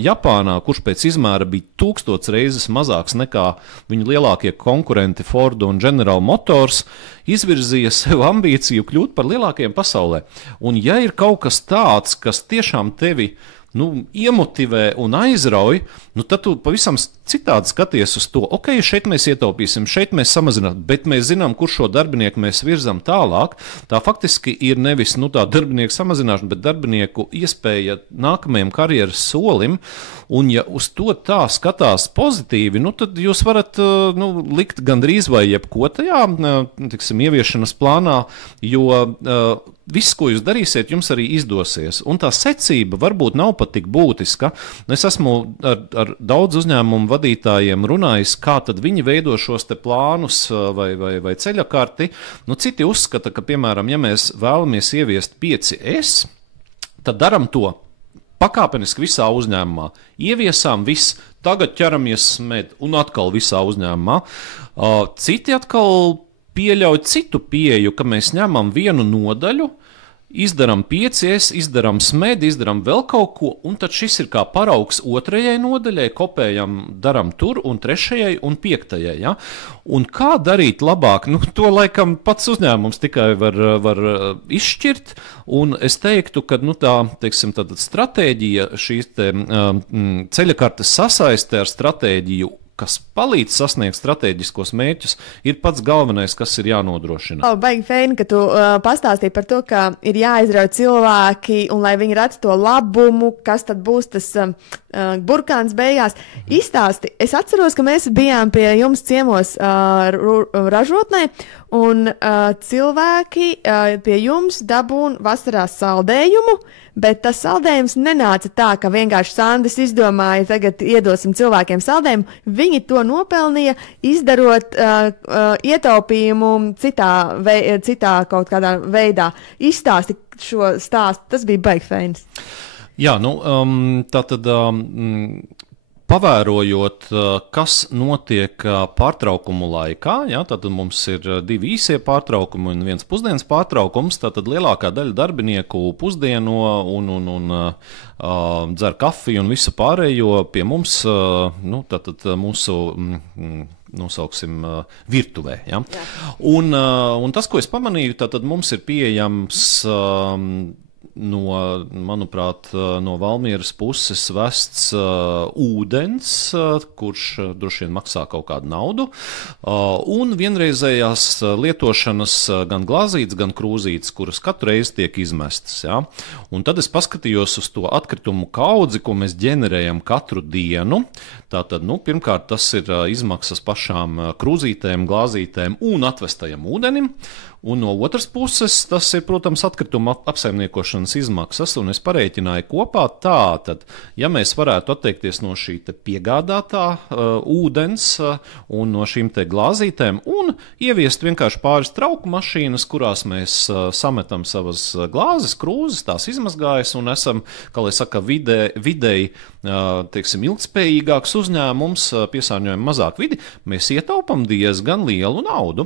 Japānā, kurš pēc izmēra bija 1000 reizes mazāks nekā viņu lielākie konkurenti Ford un General Motors, izvirzīja sev ambīciju kļūt par lielākajiem pasaulē. Un ja ir kaut kas tāds, kas tiešām tevi iemotivē un aizrauj, tad tu pavisam citādi skaties uz to, ok, šeit mēs ietaupīsim, šeit mēs samazināsim, bet mēs zinām, kur šo darbinieku mēs virzam tālāk. Tā faktiski ir nevis tā darbinieku samazināšana, bet darbinieku iespēja nākamajam karjeras solim, un ja uz to tā skatās pozitīvi, tad jūs varat likt gandrīz vai jebko tajā, ieviešanas plānā, jo viss, ko jūs darīsiet, jums arī izdosies. Un tā secība varbūt nav pat tik būtiska. Es esmu ar daudz uzņēmumu vadītājiem runājis, kā tad viņi veido šos te plānus vai ceļakarti. Citi uzskata, ka, piemēram, ja mēs vēlamies ieviest 5S, tad daram to pakāpeniski visā uzņēmumā. Ieviesām viss, tagad ķeramies smēt un atkal visā uzņēmumā. Citi atkal pieļauj citu pieeju, ka mēs ņemam vienu nodaļu, izdarām 5S, izdarām smēdi, izdarām vēl kaut ko, un tad šis ir kā paraugs otrajai nodaļai, kopējam, daram tur, un trešajai un 5. Ja? Un kā darīt labāk? To laikam pats uzņēmums tikai var izšķirt, un es teiktu, ka tā stratēģija, šīs ceļakartes sasaiste ar stratēģiju, kas palīdz sasniegt strateģiskos mērķus, ir pats galvenais, kas ir jānodrošina. Baigi feini, ka tu pastāstīji par to, ka ir jāizrauj cilvēki un lai viņi redz to labumu, kas tad būs tas burkāns beigās. Izstāsti, es atceros, ka mēs bijām pie jums ciemos ražotnē, un cilvēki pie jums dabūna vasarā saldējumu, bet tas saldējums nenāca tā, ka vienkārši Sandis izdomāja, tagad iedosim cilvēkiem saldējumu. Viņi to nopelnīja, izdarot ietaupījumu citā kaut kādā veidā. Izstāsti šo stāstu, tas bija baigi feinis. Jā, tātad pavērojot, kas notiek pārtraukumu laikā, ja, tad mums ir 2 īsie pārtraukumi un 1 pusdienas pārtraukums, tad lielākā daļa darbinieku pusdieno un dzer kafiju un visu pārējo pie mums, mūsu nosauksim virtuvē. Ja? Un tas, ko es pamanīju, tad mums ir pieejams manuprāt, no Valmieras puses vests ūdens, kurš droši vien maksā kaut kādu naudu, un vienreizējās lietošanas gan glāzītes, gan krūzītes, kuras katru reizi tiek izmestas. Ja? Un tad es paskatījos uz to atkritumu kaudzi, ko mēs ģenerējam katru dienu. Tātad, pirmkārt, tas ir izmaksas pašām krūzītēm, glāzītēm un atvestajam ūdenim. Un no otras puses, tas ir, protams, atkrituma apsaimniekošanas izmaksas, un es parēķināju kopā tātad, ja mēs varētu atteikties no šī te piegādātā ūdens un no šīm te glāzītēm un ieviest vienkārši pāris trauku mašīnas, kurās mēs sametam savas glāzes, krūzes, tās izmazgājas un esam, kā lai saka, vidēji, teiksim, ilgspējīgāks uzņēmums, piesārņojam mazāk vidi, mēs ietaupam diezgan lielu naudu.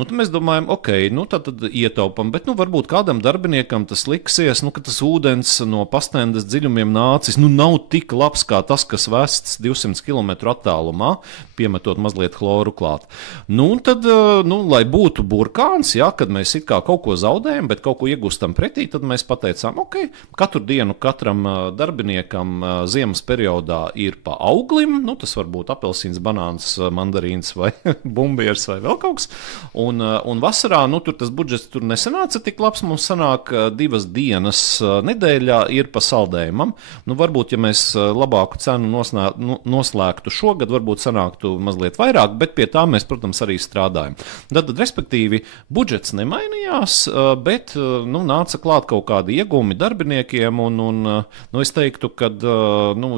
Tad mēs domājam, tad ietaupam, bet varbūt kādam darbiniekam tas liksies, ka tas ūdens no pastendes dziļumiem nācis, nav tik labs kā tas, kas vests 200 km attālumā, piemetot mazliet chloru klāt. Tad, lai būtu burkāns, ja, kad mēs it kā kaut ko zaudējam, bet kaut ko iegūstam pretī, tad mēs pateicām, katru dienu katram darbiniekam ziemas periodā ir pa auglim, tas var būt apelsīns, banāns, mandarīns vai bumbieris vai vēl kaut kas, un vasarā, tur tas budžets tur nesanāca tik labs, mums sanāk 2 dienas nedēļā ir pa saldējumam. Varbūt, ja mēs labāku cenu noslēgtu šogad, varbūt sanāktu mazliet vairāk, bet pie tā mēs, protams, arī strādājam. Tad, respektīvi, budžets nemainījās, bet, nāca klāt kaut kādi iegūmi darbiniekiem, un es teiktu, ka,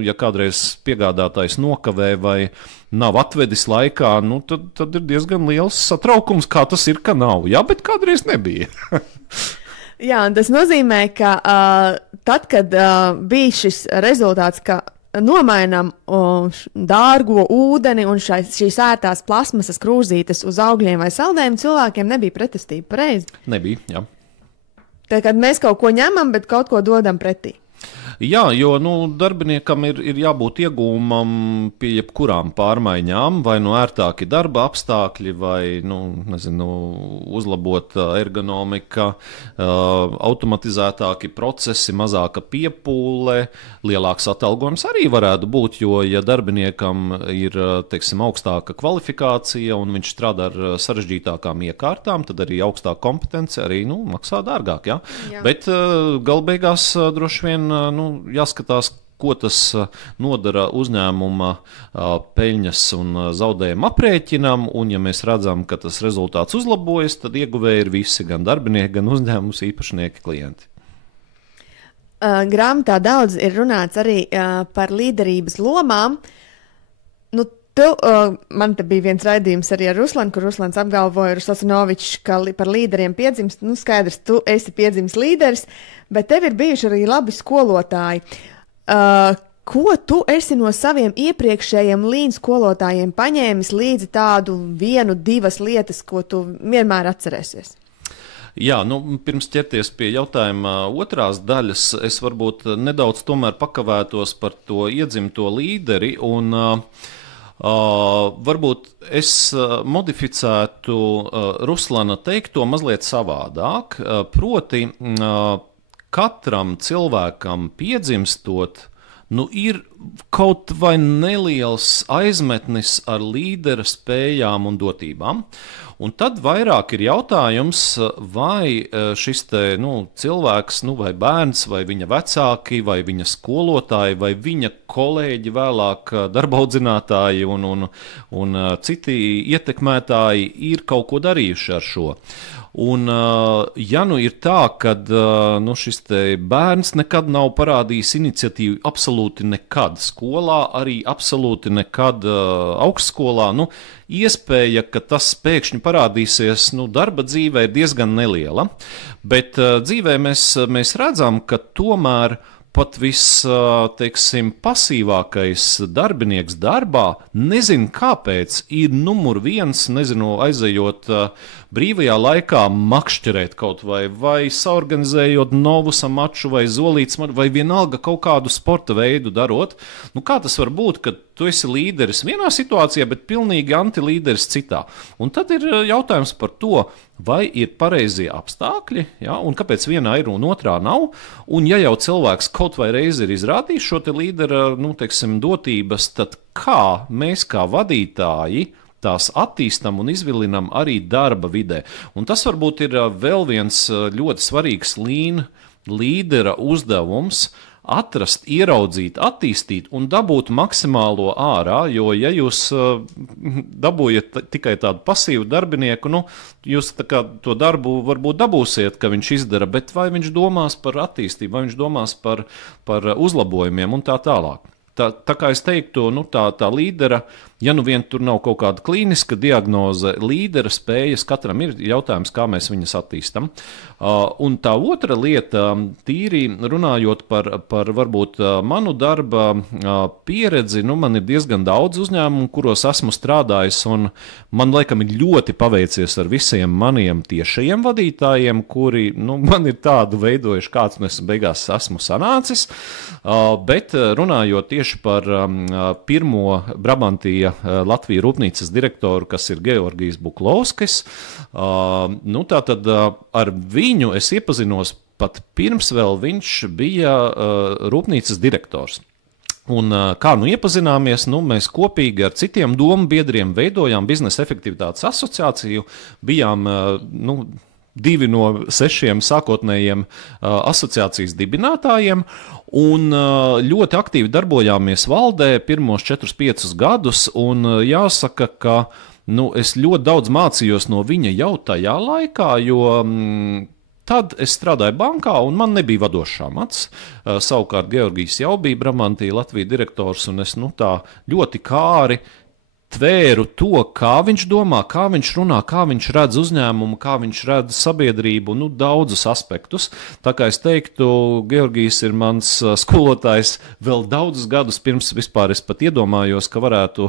ja kādreiz piegādātājs nokavē vai nav atvedis laikā, tad ir diezgan liels satraukums, kā tas ir, ka nav. Jā, bet kādreiz nebija. Jā, un tas nozīmē, ka tad, kad bija šis rezultāts, ka nomainām dārgo ūdeni un šīs ērtās plasmasas krūzītes uz augļiem vai saldējiem, cilvēkiem nebija pretestība, pareizi? Nebija, jā. Tā kā mēs kaut ko ņemam, bet kaut ko dodam pretī. Jā, jo darbiniekam ir jābūt iegūmam pie jebkurām pārmaiņām, vai ērtāki darba apstākļi, vai uzlabot ergonomika, automatizētāki procesi, mazāka piepūle, lielāks atalgojums arī varētu būt, jo, ja darbiniekam ir, teiksim, augstāka kvalifikācija un viņš strādā ar sarežģītākām iekārtām, tad arī augstāka kompetence arī maksā dārgāk. Ja? Jā. Bet galbeigās droši vien jāskatās, ko tas nodara uzņēmuma peļņas un zaudējuma aprēķinam, un ja mēs redzam, ka tas rezultāts uzlabojas, tad ieguvēji ir visi, gan darbinieki, gan uzņēmums īpašnieki, klienti. Grāmatā daudz ir runāts arī par līderības lomām. Man te bija viens raidījums arī ar Ruslanu, kur Ruslans apgalvoja Ruslasinovičs, ka par līderiem piedzimst, skaidrs, tu esi piedzimis līderis, bet tev ir bijuši arī labi skolotāji. Ko tu esi no saviem iepriekšējiem līdz skolotājiem paņēmis līdzi tādu 1, 2 lietas, ko tu vienmēr atcerēsies? Jā, pirms ķerties pie jautājuma otrās daļas, es varbūt nedaudz tomēr pakavētos par to iedzimto līderi un varbūt es modificētu Ruslana teikto mazliet savādāk, proti katram cilvēkam piedzimstot, ir kaut vai neliels aizmetnis ar līdera spējām un dotībām. Un tad vairāk ir jautājums, vai šis cilvēks, vai bērns, vai viņa vecāki, vai viņa skolotāji, vai viņa kolēģi, vēlāk darbaudzinātāji un citi ietekmētāji ir kaut ko darījuši ar šo. Un, ja nu ir tā, ka šis bērns nekad nav parādījis iniciatīvu absolūti nekad skolā, arī absolūti nekad augstskolā, iespēja, ka tas pēkšņi parādīsies darba dzīvē, ir diezgan neliela. Bet dzīvē mēs redzam, ka tomēr pat pasīvākais darbinieks darbā nezin kāpēc ir numur viens, aizejot brīvajā laikā makšķerēt kaut vai saorganizējot novusa maču vai zolītes maču, vai vienalga kaut kādu sporta veidu darot. Kā tas var būt, ka tu esi līderis vienā situācijā, bet pilnīgi antilīderis citā? Un tad ir jautājums par to, vai ir pareizie apstākļi, ja, un kāpēc vienā ir un otrā nav. Un ja jau cilvēks kaut vai reizi ir izrādījis šo līdera dotības, tad kā mēs kā vadītāji tās attīstam un izvilinam arī darba vidē. Un tas varbūt ir vēl viens ļoti svarīgs līdera uzdevums – atrast, ieraudzīt, attīstīt un dabūt maksimālo ārā, jo ja jūs dabūjat tikai tādu pasīvu darbinieku, jūs to darbu varbūt dabūsiet, ka viņš izdara, bet vai viņš domās par attīstību, vai viņš domās par uzlabojumiem un tā tālāk. Tā kā es teiktu, tā līdera, ja vien tur nav kaut kāda klīniska diagnoze, līdera spējas katram ir jautājums, kā mēs viņas attīstam. Un tā otra lieta, tīri runājot par varbūt manu darba pieredzi, man ir diezgan daudz uzņēmumu, kuros esmu strādājis, un man laikam ir ļoti paveicies ar visiem maniem tiešajiem vadītājiem, kuri man ir tādu veidojuši, kāds es beigās esmu sanācis. Bet runājot tieši par pirmo Brabantija Latvijas rūpnīcas direktoru, kas ir Georgijs Buklovskis, tātad ar viņu es iepazinos pat pirms vēl viņš bija rūpnīcas direktors. Un kā iepazināmies, mēs kopīgi ar citiem domu biedriem veidojām biznesa efektivitātes asociāciju, bijām 2 no 6 sākotnējiem asociācijas dibinātājiem, un ļoti aktīvi darbojāmies valdē pirmos 4-5 gadus, un jāsaka, ka es ļoti daudz mācījos no viņa jau tajā laikā, jo tad es strādāju bankā, un man nebija vadošā amats. Savukārt Georgijs jau bija Brabantija Latvijas direktors, un es tā ļoti kāri tvēru to, kā viņš domā, kā viņš runā, kā viņš redz uzņēmumu, kā viņš redz sabiedrību, daudzus aspektus. Tā kā es teiktu, Georgijs ir mans skolotājs vēl daudzus gadus pirms vispār es pat iedomājos, ka varētu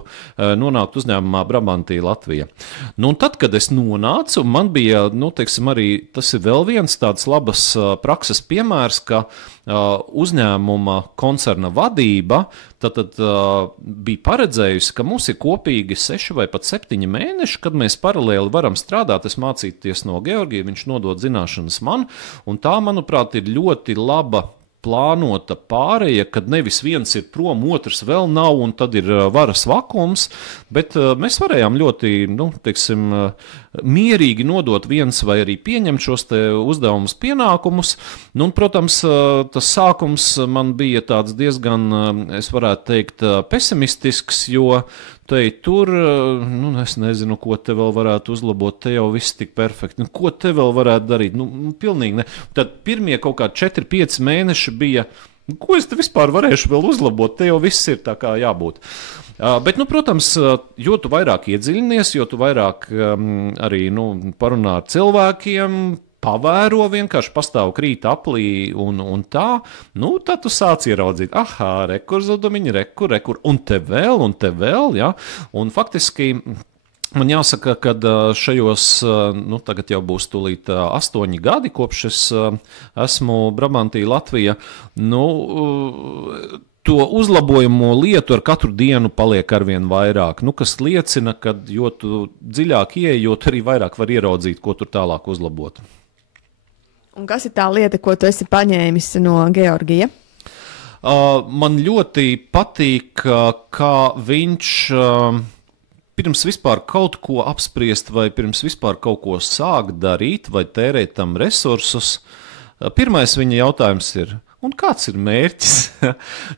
nonākt uzņēmumā Brabantija Latvija. Un tad, kad es nonācu, man bija, arī tas ir vēl viens tāds labas prakses piemērs, ka uzņēmuma koncerna vadība tad bija paredzējusi, ka mums ir kopīgi 6 vai pat 7 mēneši, kad mēs paralēli varam strādāt, es mācīties no Georgija, viņš nodod zināšanas man, un tā, manuprāt, ir ļoti laba plānota pāreja, kad nevis viens ir prom, otrs vēl nav, un tad ir varas vakums, bet mēs varējām ļoti, mierīgi nodot viens vai arī pieņemt šos uzdevumus pienākumus. Un, protams, tas sākums man bija tāds diezgan, es varētu teikt, pesimistisks, jo tur, es nezinu, ko te vēl varētu uzlabot, te jau viss tik perfekti. Ko te vēl varētu darīt? Pilnīgi ne. Tad pirmie kaut kā 4-5 mēneši bija, ko es te vispār varēšu vēl uzlabot, te jau viss ir tā kā jābūt. Bet, protams, jo tu vairāk iedziļinies, jo tu vairāk arī parunā ar cilvēkiem, pavēro, vienkārši pastāv krīt aplī un tā, tad tu sāc ieraudzīt, rekur zudumiņi, rekur, un te vēl, ja, un faktiski man jāsaka, ka šajos, tagad jau būs tūlīt 8 gadi, kopš es esmu Brabantija Latvija, to uzlabojamo lietu ar katru dienu paliek arvien vairāk, kas liecina, ka jo tu dziļāk ieejot, arī vairāk var ieraudzīt, ko tur tālāk uzlabot. Un kas ir tā lieta, ko tu esi paņēmis no Georgija? Man ļoti patīk, kā viņš pirms vispār kaut ko apspriest vai pirms vispār kaut ko sākt darīt vai tērēt tam resursus, pirmais viņa jautājums ir, un kāds ir mērķis?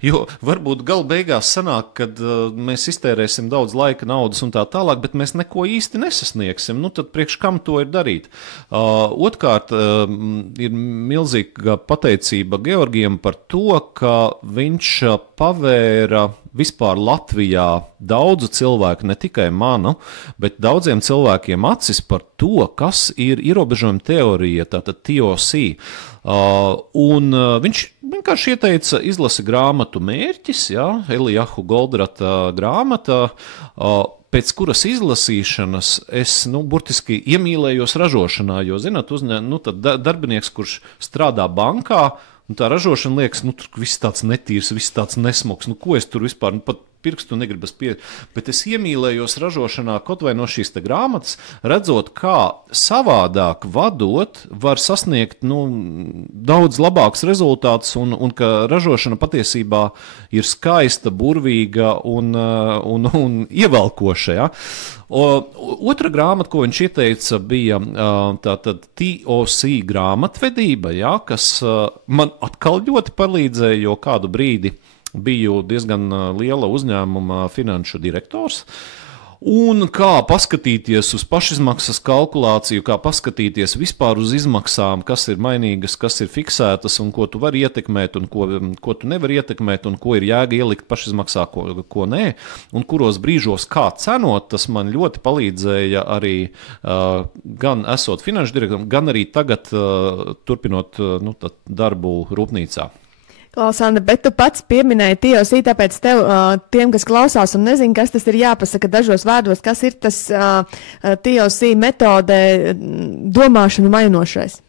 Jo varbūt gala beigās sanāk, kad mēs iztērēsim daudz laika, naudas un tā tālāk, bet mēs neko īsti nesasniegsim. Nu, tad priekš kam to ir darīt? Otkārt, ir milzīga pateicība Georgijam par to, ka viņš pavēra vispār Latvijā daudzu cilvēku, ne tikai manu, bet daudziem cilvēkiem acis par to, kas ir ierobežojuma teorija, tātad TOC. Un viņš vienkārši ieteica izlasi grāmatu Mērķis, Elijahu Goldrata grāmata, pēc kuras izlasīšanas es, burtiski iemīlējos ražošanā, jo, zināt, darbinieks, kurš strādā bankā, un tā ražošana liekas, tur viss tāds netīrs, viss tāds nesmuks, ko es tur vispār, pat pirkstu negribas bet es iemīlējos ražošanā kaut vai no šīs te grāmatas, redzot, kā savādāk vadot var sasniegt, daudz labāks rezultāts un ka ražošana patiesībā ir skaista, burvīga un ievelkoša, ja? Otra grāmata, ko viņš ieteica, bija tātad TOC grāmatvedība, ja, kas man atkal ļoti palīdzēja, jo kādu brīdi biju diezgan liela uzņēmuma finanšu direktors. Un kā paskatīties uz pašizmaksas kalkulāciju, kā paskatīties vispār uz izmaksām, kas ir mainīgas, kas ir fiksētas un ko tu vari ietekmēt un ko tu nevari ietekmēt un ko ir jēga ielikt pašizmaksā, ko nē, un kuros brīžos kā cenot, tas man ļoti palīdzēja arī gan esot finanšu direktoram, gan arī tagad turpinot darbu rūpnīcā. Klausanda, bet tu pats pieminēji TOC, tāpēc tiem, kas klausās un nezin, kas tas ir, jāpasaka dažos vārdos, kas ir tas TOC metodē domāšanu mainošais.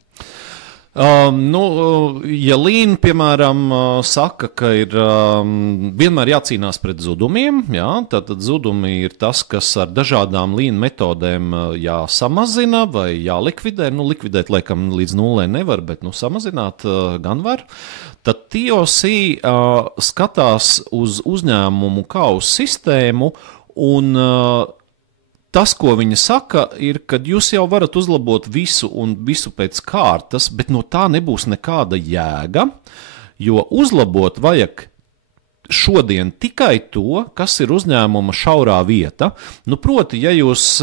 Ja Lean, piemēram, saka, ka ir vienmēr jācīnās pret zudumiem, tad zudumi ir tas, kas ar dažādām Lean metodēm jāsamazina vai jālikvidē. Likvidēt, laikam, līdz nulē nevar, bet samazināt gan var. Tad TOC skatās uz uzņēmumu kā uz sistēmu un tas, ko viņa saka, ir, ka jūs jau varat uzlabot visu un visu pēc kārtas, bet no tā nebūs nekāda jēga, jo uzlabot vajag šodien tikai to, kas ir uzņēmuma šaurā vieta. Proti, ja jums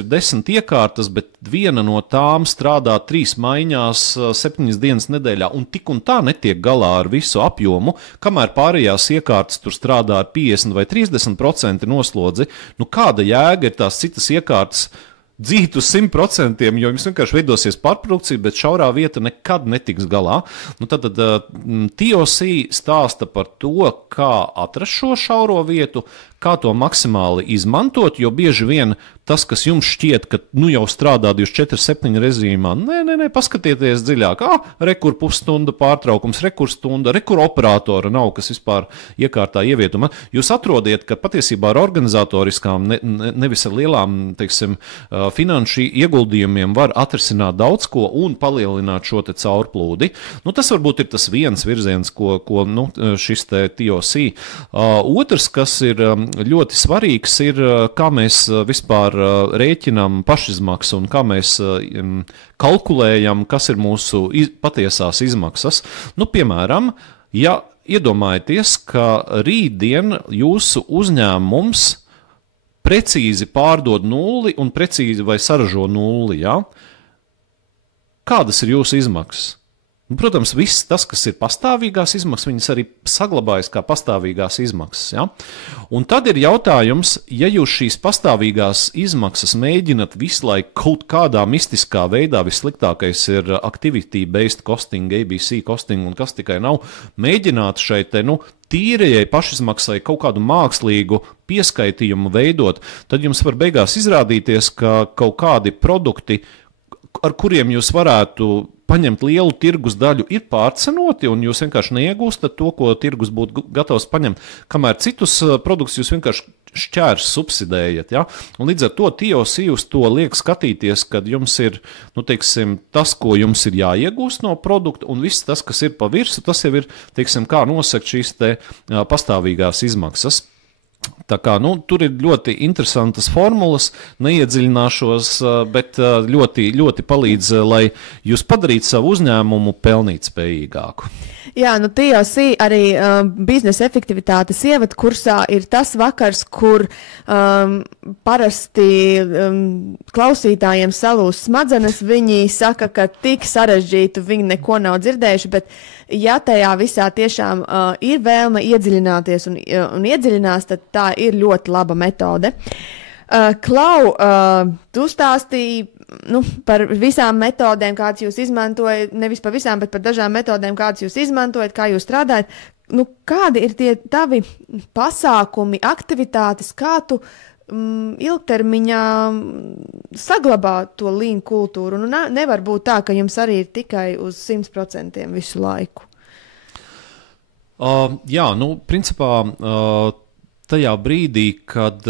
ir 10 iekārtas, bet viena no tām strādā 3 maiņās 7 dienas nedēļā un tā netiek galā ar visu apjomu, kamēr pārējās iekārtas tur strādā ar 50 vai 30% noslodzi, kāda jēga ir tās citas iekārtas dzīt uz 100%, jo jums vienkārši veidosies pārprodukcija, bet šaurā vieta nekad netiks galā. Tad TOC stāsta par to, kā atrast šo šauro vietu, kā to maksimāli izmantot, jo bieži vien tas, kas jums šķiet, ka jau strādā 24/7 režīmā, nē, paskatieties dziļāk, rekur pusstunda pārtraukums, rekur stunda, rekur operatora nav, kas vispār iekārtā ievietuma. Jūs atrodiet, ka patiesībā ar organizatoriskām, nevis ar lielām, teiksim, finanšu ieguldījumiem var atrisināt daudz ko un palielināt šo te caurplūdi. Tas varbūt ir tas viens virziens, ko šis te TOC. Otrs, kas ir ļoti svarīgs, ir, kā mēs vispār rēķinām pašizmaksu un kā mēs kalkulējam, kas ir mūsu patiesās izmaksas. Piemēram, ja iedomājieties, ka rītdien jūsu uzņēmums precīzi pārdod nulli un precīzi vai saražo nulli, kādas ir jūsu izmaksas? Protams, viss tas, kas ir pastāvīgās izmaksas, viņas arī saglabājas kā pastāvīgās izmaksas. Un tad ir jautājums, ja jūs šīs pastāvīgās izmaksas mēģināt visu laiku kaut kādā mistiskā veidā, vissliktākais ir activity-based costing, ABC costing un kas tikai nav, mēģināt šeit tīrajai pašizmaksai kaut kādu mākslīgu pieskaitījumu veidot, tad jums var beigās izrādīties, ka kaut kādi produkti, ar kuriem jūs varētu paņemt lielu tirgus daļu, ir pārcenoti, un jūs vienkārši neiegūstat to, ko tirgus būtu gatavs paņemt, kamēr citus produktus jūs vienkārši šķērs subsidējat. Ja? Un līdz ar to TOC uz to liek skatīties, kad jums ir teiksim, tas, ko jums ir jāiegūst no produkta, un viss tas, kas ir pa virsu, tas jau ir, teiksim, kā nosakt šīs pastāvīgās izmaksas. Tā kā, tur ir ļoti interesantas formulas, neiedziļināšos, bet ļoti, ļoti palīdz, lai jūs padarītu savu uzņēmumu pelnīt spējīgāku. Jā, TOC arī biznesa efektivitātes ievadu kursā ir tas vakars, kur parasti klausītājiem salūst smadzenes. Viņi saka, ka tik sarežģītu viņi neko nav dzirdējuši, bet ja tajā visā tiešām ir vēlme iedziļināties un iedziļinās, tad tā ir ļoti laba metode. Klau, tu stāstīji par visām metodēm, kādas jūs izmantojat, nevis par visām, bet par dažām metodēm, kādas jūs izmantojat, kā jūs strādājat. Kādi ir tie tavi pasākumi, aktivitātes, kā tu ilgtermiņā saglabā to lean kultūru? Nevar būt tā, ka jums arī ir tikai uz 100% visu laiku. Jā, principā tajā brīdī, kad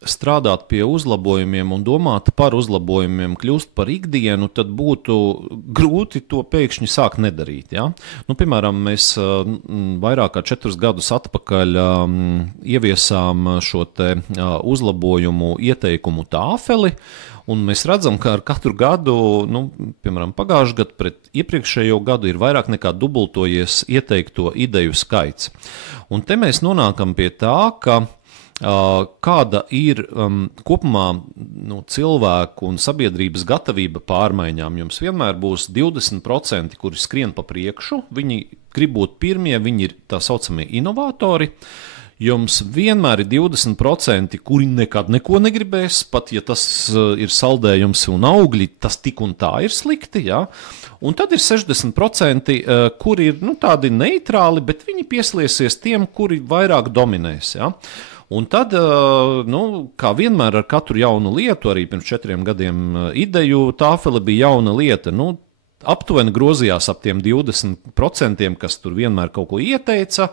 strādāt pie uzlabojumiem un domāt par uzlabojumiem, kļūst par ikdienu, tad būtu grūti to pēkšņi sākt nedarīt. Ja? Piemēram, mēs vairāk kā 4 gadus atpakaļ ieviesām šo te uzlabojumu ieteikumu tāfeli, un mēs redzam, ka ar katru gadu, piemēram, pagājušajā gadu pret iepriekšējo gadu ir vairāk nekā dubultojies ieteikto ideju skaits. Un te mēs nonākam pie tā, ka kāda ir kopumā cilvēku un sabiedrības gatavība pārmaiņām. Jums vienmēr būs 20%, kuri skrien pa priekšu, viņi grib būt pirmie, viņi ir tā saucamie inovatori. Jums vienmēr ir 20%, kuri nekad neko negribēs, pat ja tas ir saldējums un augļi, tas tik un tā ir slikti. Ja? Un tad ir 60%, kuri ir tādi neitrāli, bet viņi pieslēsies tiem, kuri vairāk dominēs. Ja? Un tad, kā vienmēr ar katru jaunu lietu, arī pirms 4 gadiem ideju tāfele bija jauna lieta, aptuveni grozījās ap tiem 20%, kas tur vienmēr kaut ko ieteica,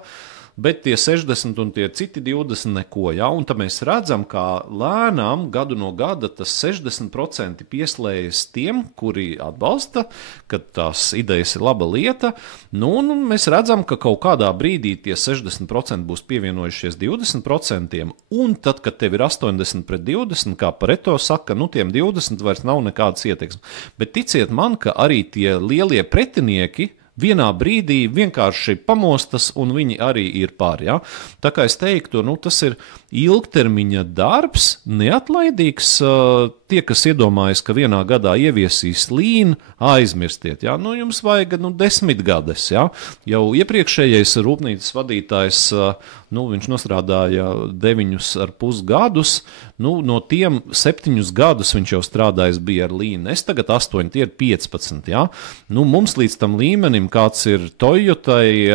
bet tie 60 un tie citi 20 neko. Ja? Un tad mēs redzam, kā lēnām gadu no gada tas 60% pieslējas tiem, kuri atbalsta, ka tās idejas ir laba lieta. Un mēs redzam, ka kaut kādā brīdī tie 60% būs pievienojušies 20%, un tad, kad tev ir 80-20, kā Pareto saka, tiem 20 vairs nav nekādas ieteiksmes. Bet ticiet man, ka arī tie lielie pretinieki vienā brīdī vienkārši pamostas, un viņi arī ir pār. Ja? Tā kā es teiktu, tas ir ilgtermiņa darbs, neatlaidīgs. Tie, kas iedomājas, ka vienā gadā ieviesīs lean, aizmirstiet. Ja? Jums vajag 10 gadus. Ja? Jau iepriekšējais rūpnīcas vadītājs, viņš nostrādāja 9,5 gadus. No tiem 7 gadus viņš jau strādājis bija ar lean. Es tagad 8, tie ir 15. Ja? Mums līdz tam līmenim, kāds ir Toyotai,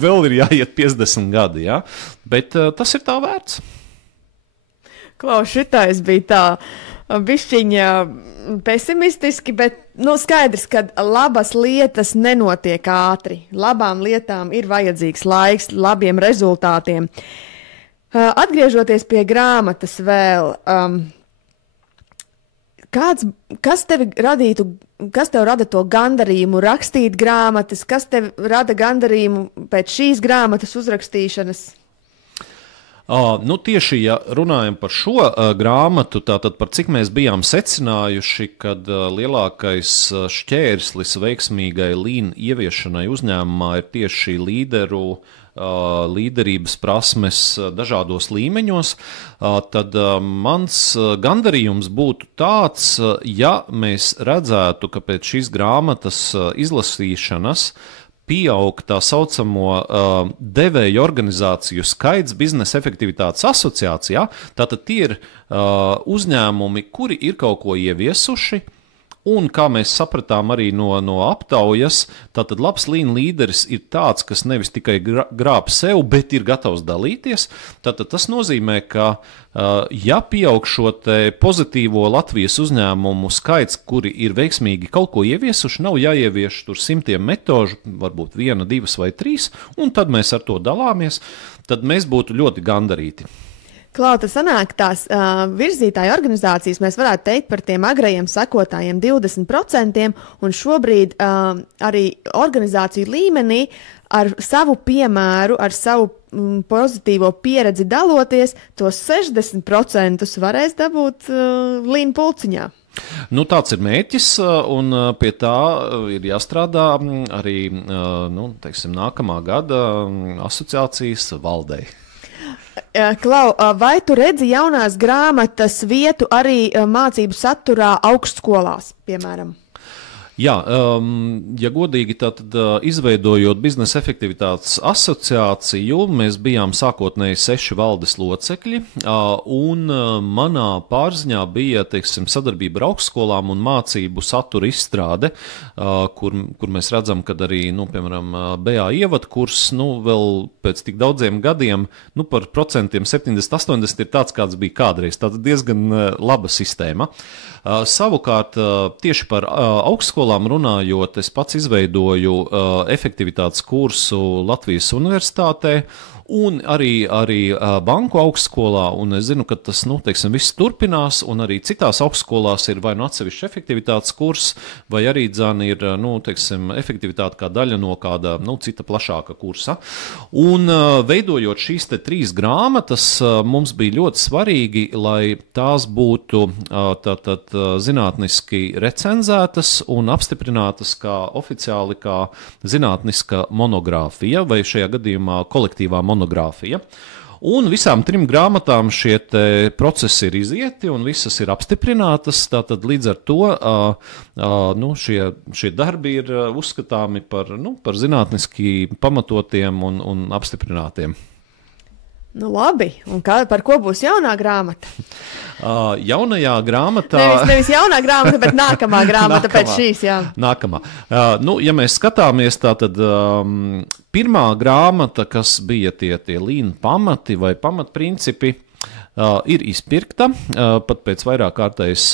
vēl ir jāiet 50 gadi. Ja? Bet tas ir tā vērts. Klaus, šitais bija tā bišķiņa pesimistiski, bet skaidrs, ka labas lietas nenotiek ātri. Labām lietām ir vajadzīgs laiks, labiem rezultātiem. Atgriežoties pie grāmatas vēl, kas tev rada to gandarījumu rakstīt grāmatas, kas tev rada gandarījumu pēc šīs grāmatas uzrakstīšanas? Tieši, ja runājam par šo grāmatu, tātad par cik mēs bijām secinājuši, kad lielākais šķērslis veiksmīgai lean ieviešanai uzņēmumā ir tieši līderības prasmes dažādos līmeņos, tad mans gandarījums būtu tāds, ja mēs redzētu, ka pēc šīs grāmatas izlasīšanas pieaug tā saucamo devēju organizāciju skaits Biznesa efektivitātes asociācijā. Tātad tie ir uzņēmumi, kuri ir kaut ko ieviesuši, Un kā mēs sapratām arī no aptaujas, tātad labs līna līderis ir tāds, kas nevis tikai grāb sev, bet ir gatavs dalīties. Tātad tas nozīmē, ka ja pieaug šo pozitīvo Latvijas uzņēmumu skaits, kuri ir veiksmīgi kaut ko ieviesuši, nav jāievieš tur simtiem metožu, varbūt 1, 2 vai 3, un tad mēs ar to dalāmies, tad mēs būtu ļoti gandarīti. Klau, tas sanāk tās virzītāju organizācijas, mēs varētu teikt par tiem agrajiem sekotājiem 20%, un šobrīd arī organizāciju līmenī ar savu piemēru, ar savu pozitīvo pieredzi daloties, tos 60% varēs dabūt līnu pulciņā. Nu, tāds ir mērķis, un pie tā ir jāstrādā arī teiksim, nākamā gada asociācijas valdei. Klau, vai tu redzi jaunās grāmatas vietu arī mācību saturā augstskolās, piemēram? Jā, ja godīgi, tad izveidojot biznesa efektivitātes asociāciju, mēs bijām sākotnēji 6 valdes locekļi, un manā pārziņā bija, teiksim, sadarbība ar augstskolām un mācību satura izstrāde, kur mēs redzam, ka arī, piemēram, BA ievadkurs, vēl pēc tik daudziem gadiem, par procentiem 70-80 ir tāds, kāds bija kādreiz. Tātad diezgan laba sistēma. Savukārt, tieši par augstskolām runājot, es pats izveidoju efektivitātes kursu Latvijas Universitātē un arī banku augstskolā, un es zinu, ka tas, teiksim, viss turpinās, un arī citās augstskolās ir vai atsevišķi efektivitātes kurs, vai arī ir, teiksim, efektivitāte kā daļa no kāda, cita plašāka kursa. Un veidojot šīs 3 grāmatas, mums bija ļoti svarīgi, lai tās būtu zinātniski recenzētas un apstiprinātas kā oficiāli kā zinātniska monogrāfija, vai šajā gadījumā kolektīvā monogrāfija. Un visām 3 grāmatām šie procesi ir izieti un visas ir apstiprinātas. Tātad līdz ar to šie darbi ir uzskatāmi par zinātniski pamatotiem un apstiprinātiem. Labi, un par ko būs jaunā grāmata? Jaunajā grāmatā... Nevis jaunā grāmata, bet nākamā grāmata pēc šīs, jā. Nākamā. Ja mēs skatāmies, tātad pirmā grāmata, kas bija tie līna pamati vai pamatprincipi, ir izpirkta pat pēc vairāk kārtējas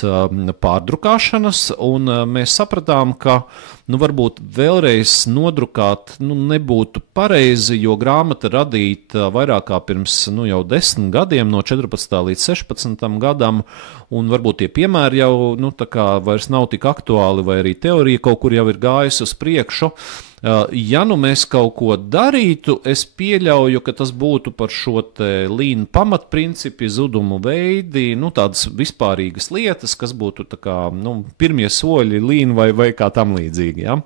pārdrukāšanas, un mēs sapratām, ka varbūt vēlreiz nodrukāt nebūtu pareizi, jo grāmata radīta vairāk kā pirms jau 10 gadiem, no 14. līdz 16. gadam, un varbūt tie piemēri jau vairs nav tik aktuāli, vai arī teorija kaut kur jau ir gājusi uz priekšu. Ja mēs kaut ko darītu, es pieļauju, ka tas būtu par šo līnu pamatprincipi, zudumu veidi, tādas vispārīgas lietas, kas būtu pirmie soļi līnu vai kā tam līdzīgi. Ja?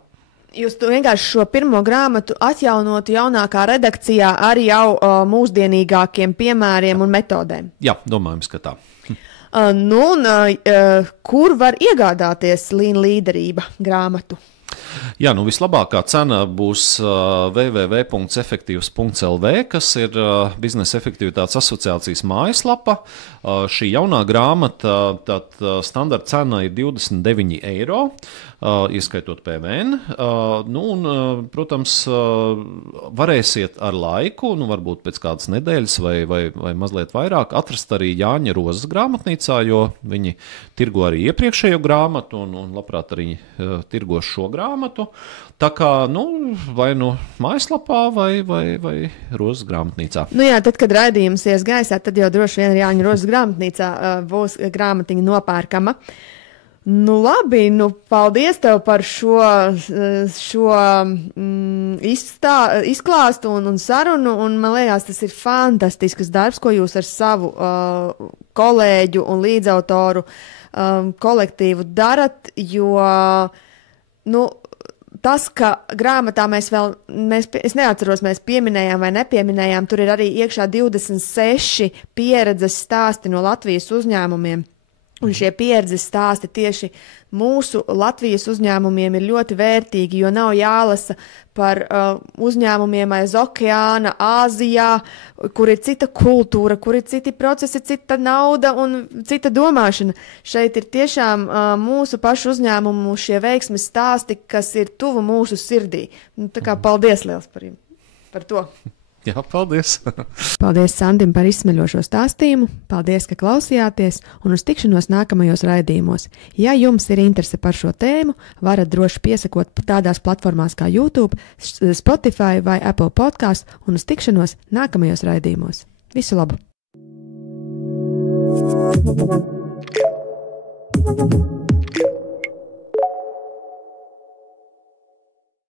Jūs vienkārši šo pirmo grāmatu atjaunotu jaunākā redakcijā ar jau mūsdienīgākiem piemēriem un metodēm? Jā, domājams, ka tā. Kur var iegādāties līna līderība grāmatu? Jā, vislabākā cena būs www.efektīvs.lv, kas ir biznesa efektivitātes asociācijas mājaslapa. Šī jaunā grāmata, standarta cena ir 29 eiro, ieskaitot PVN. Protams, varēsiet ar laiku, varbūt pēc kādas nedēļas vai mazliet vairāk, atrast arī Jāņa Rozes grāmatnīcā, jo viņi tirgo arī iepriekšējo grāmatu un labprāt arī tirgos šo grāmatu. Tā kā, vai mājaslapā vai Rozes grāmatnīcā. Jā, tad, kad raidījums ies gaisā, tad jau droši vien Jāņa Rozes grāmatnīcā būs grāmatiņa nopērkama. Labi, paldies tev par šo izklāstu un sarunu, un man liekas, tas ir fantastisks darbs, ko jūs ar savu kolēģu un līdzautoru kolektīvu darat, jo, tas, ka grāmatā es neatceros, mēs pieminējām vai nepieminējām, tur ir arī iekšā 26 pieredzes stāsti no Latvijas uzņēmumiem. Un šie pieredzes stāsti tieši mūsu Latvijas uzņēmumiem ir ļoti vērtīgi, jo nav jālasa par uzņēmumiem aiz okeāna, Āzijā, kur ir cita kultūra, kur ir citi procesi, cita nauda un cita domāšana. Šeit ir tiešām mūsu pašu uzņēmumu šie veiksmes stāsti, kas ir tuvu mūsu sirdī. Tā kā paldies liels par to. Jā, paldies! Paldies Sandim par izsmeļošo stāstījumu, paldies, ka klausījāties, un uz tikšanos nākamajos raidījumos. Ja jums ir interese par šo tēmu, varat droši piesakot tādās platformās kā YouTube, Spotify vai Apple Podcast, un uz tikšanos nākamajos raidījumos. Visu labu!